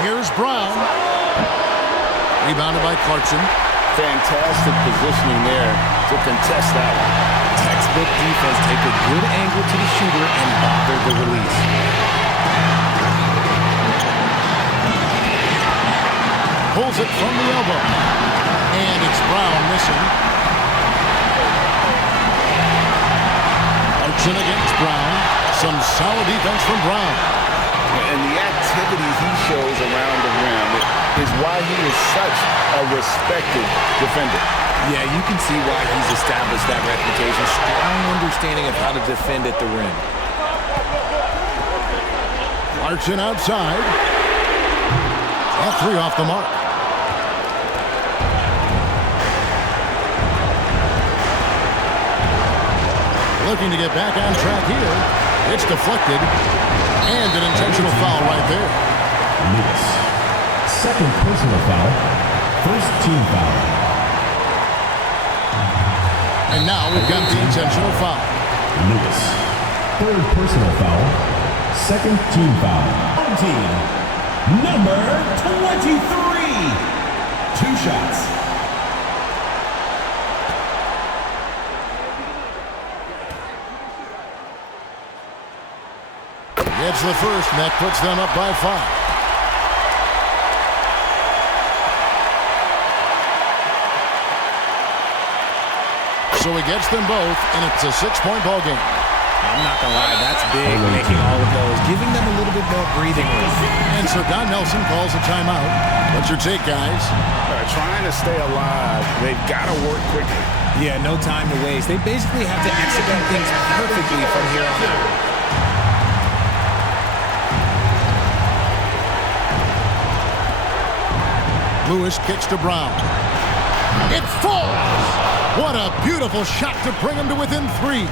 Here's Brown. Rebounded by Clarkson. Fantastic positioning there to contest that one. Textbook defense. Take a good angle to the shooter and bother the release. Pulls it from the elbow. And it's Brown missing. Clarkson against Brown. Some solid defense from Brown. And the activity he shows around the rim is why he is such a respected defender. Yeah, you can see why he's established that reputation. Strong understanding of how to defend at the rim. Clarkson outside. That three off the mark. Looking to get back on track here. It's deflected. And an intentional foul right there. Lewis. Second personal foul. First team foul. And now we've got the intentional foul. Lewis. Third personal foul. Second team foul. Home team. Number 23. 2 shots. Gets the first, and that puts them up by 5. So he gets them both, and it's a 6-point ball game. I'm not going to lie, that's big, making all of those, giving them a little bit more breathing room. And so Don Nelson calls a timeout. What's your take, guys? Trying to stay alive. They've got to work quickly. Yeah, no time to waste. They basically have to execute things perfectly from here on out. Lewis kicks to Brown. It falls! What a beautiful shot to bring him to within 3.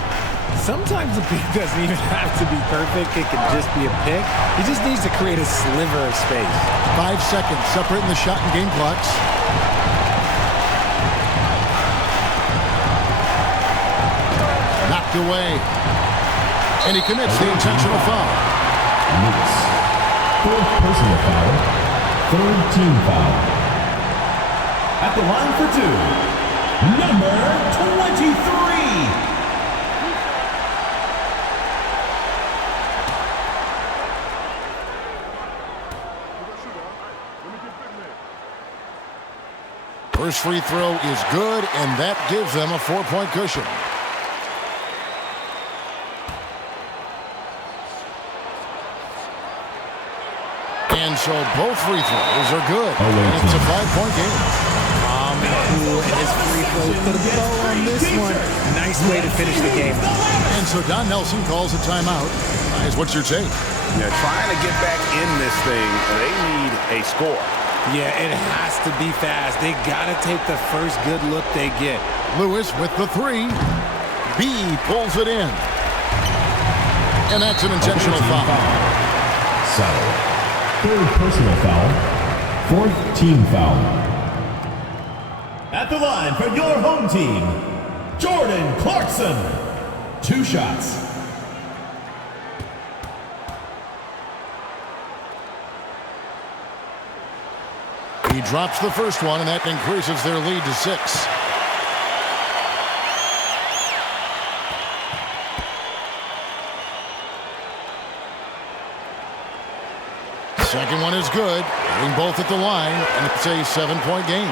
Sometimes the pick doesn't even have to be perfect. It can just be a pick. He just needs to create a sliver of space. 5 seconds separating the shot and game clocks. Knocked away. And he commits the intentional foul. Lewis. 4th personal foul. 3rd team foul. At the line for 2, number 23. First free throw is good, and that gives them a 4-point cushion. And so both free throws are good. And it's a 5-point game. Cool, and his free throw put a bow on this one. Nice way to finish the game. And so Don Nelson calls a timeout. Guys, what's your take? Yeah, trying to get back in this thing, they need a score. Yeah, it has to be fast. They got to take the first good look they get. Lewis with the 3. B pulls it in. And that's an intentional foul. Sotto. 3rd personal foul. 4th team foul. At the line for your home team, Jordan Clarkson. 2 shots. He drops the first one, and that increases their lead to 6. Second one is good. Hitting both at the line, and it's a 7-point game.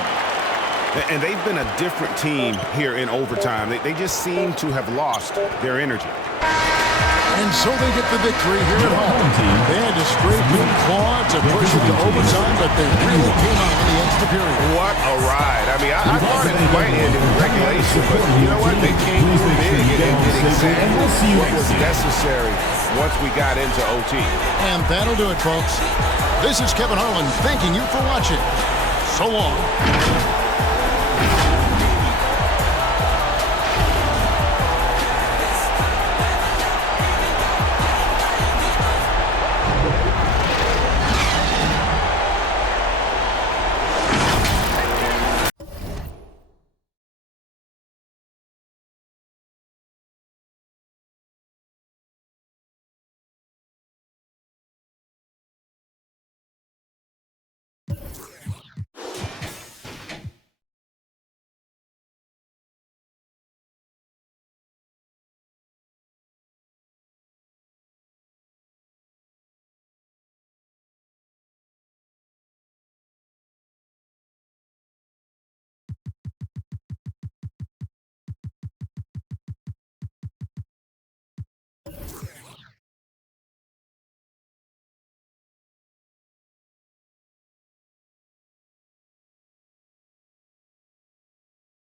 And they've been a different team here in overtime. They just seem to have lost their energy. And so they get the victory here at home. They had to scrape and claw to push it to overtime, but they really came out in the extra period. What a ride. I mean, I thought it might end in regulation, but you know what? They came through big and did exactly what was necessary once we got into OT. And that'll do it, folks. This is Kevin Harlan thanking you for watching. So long.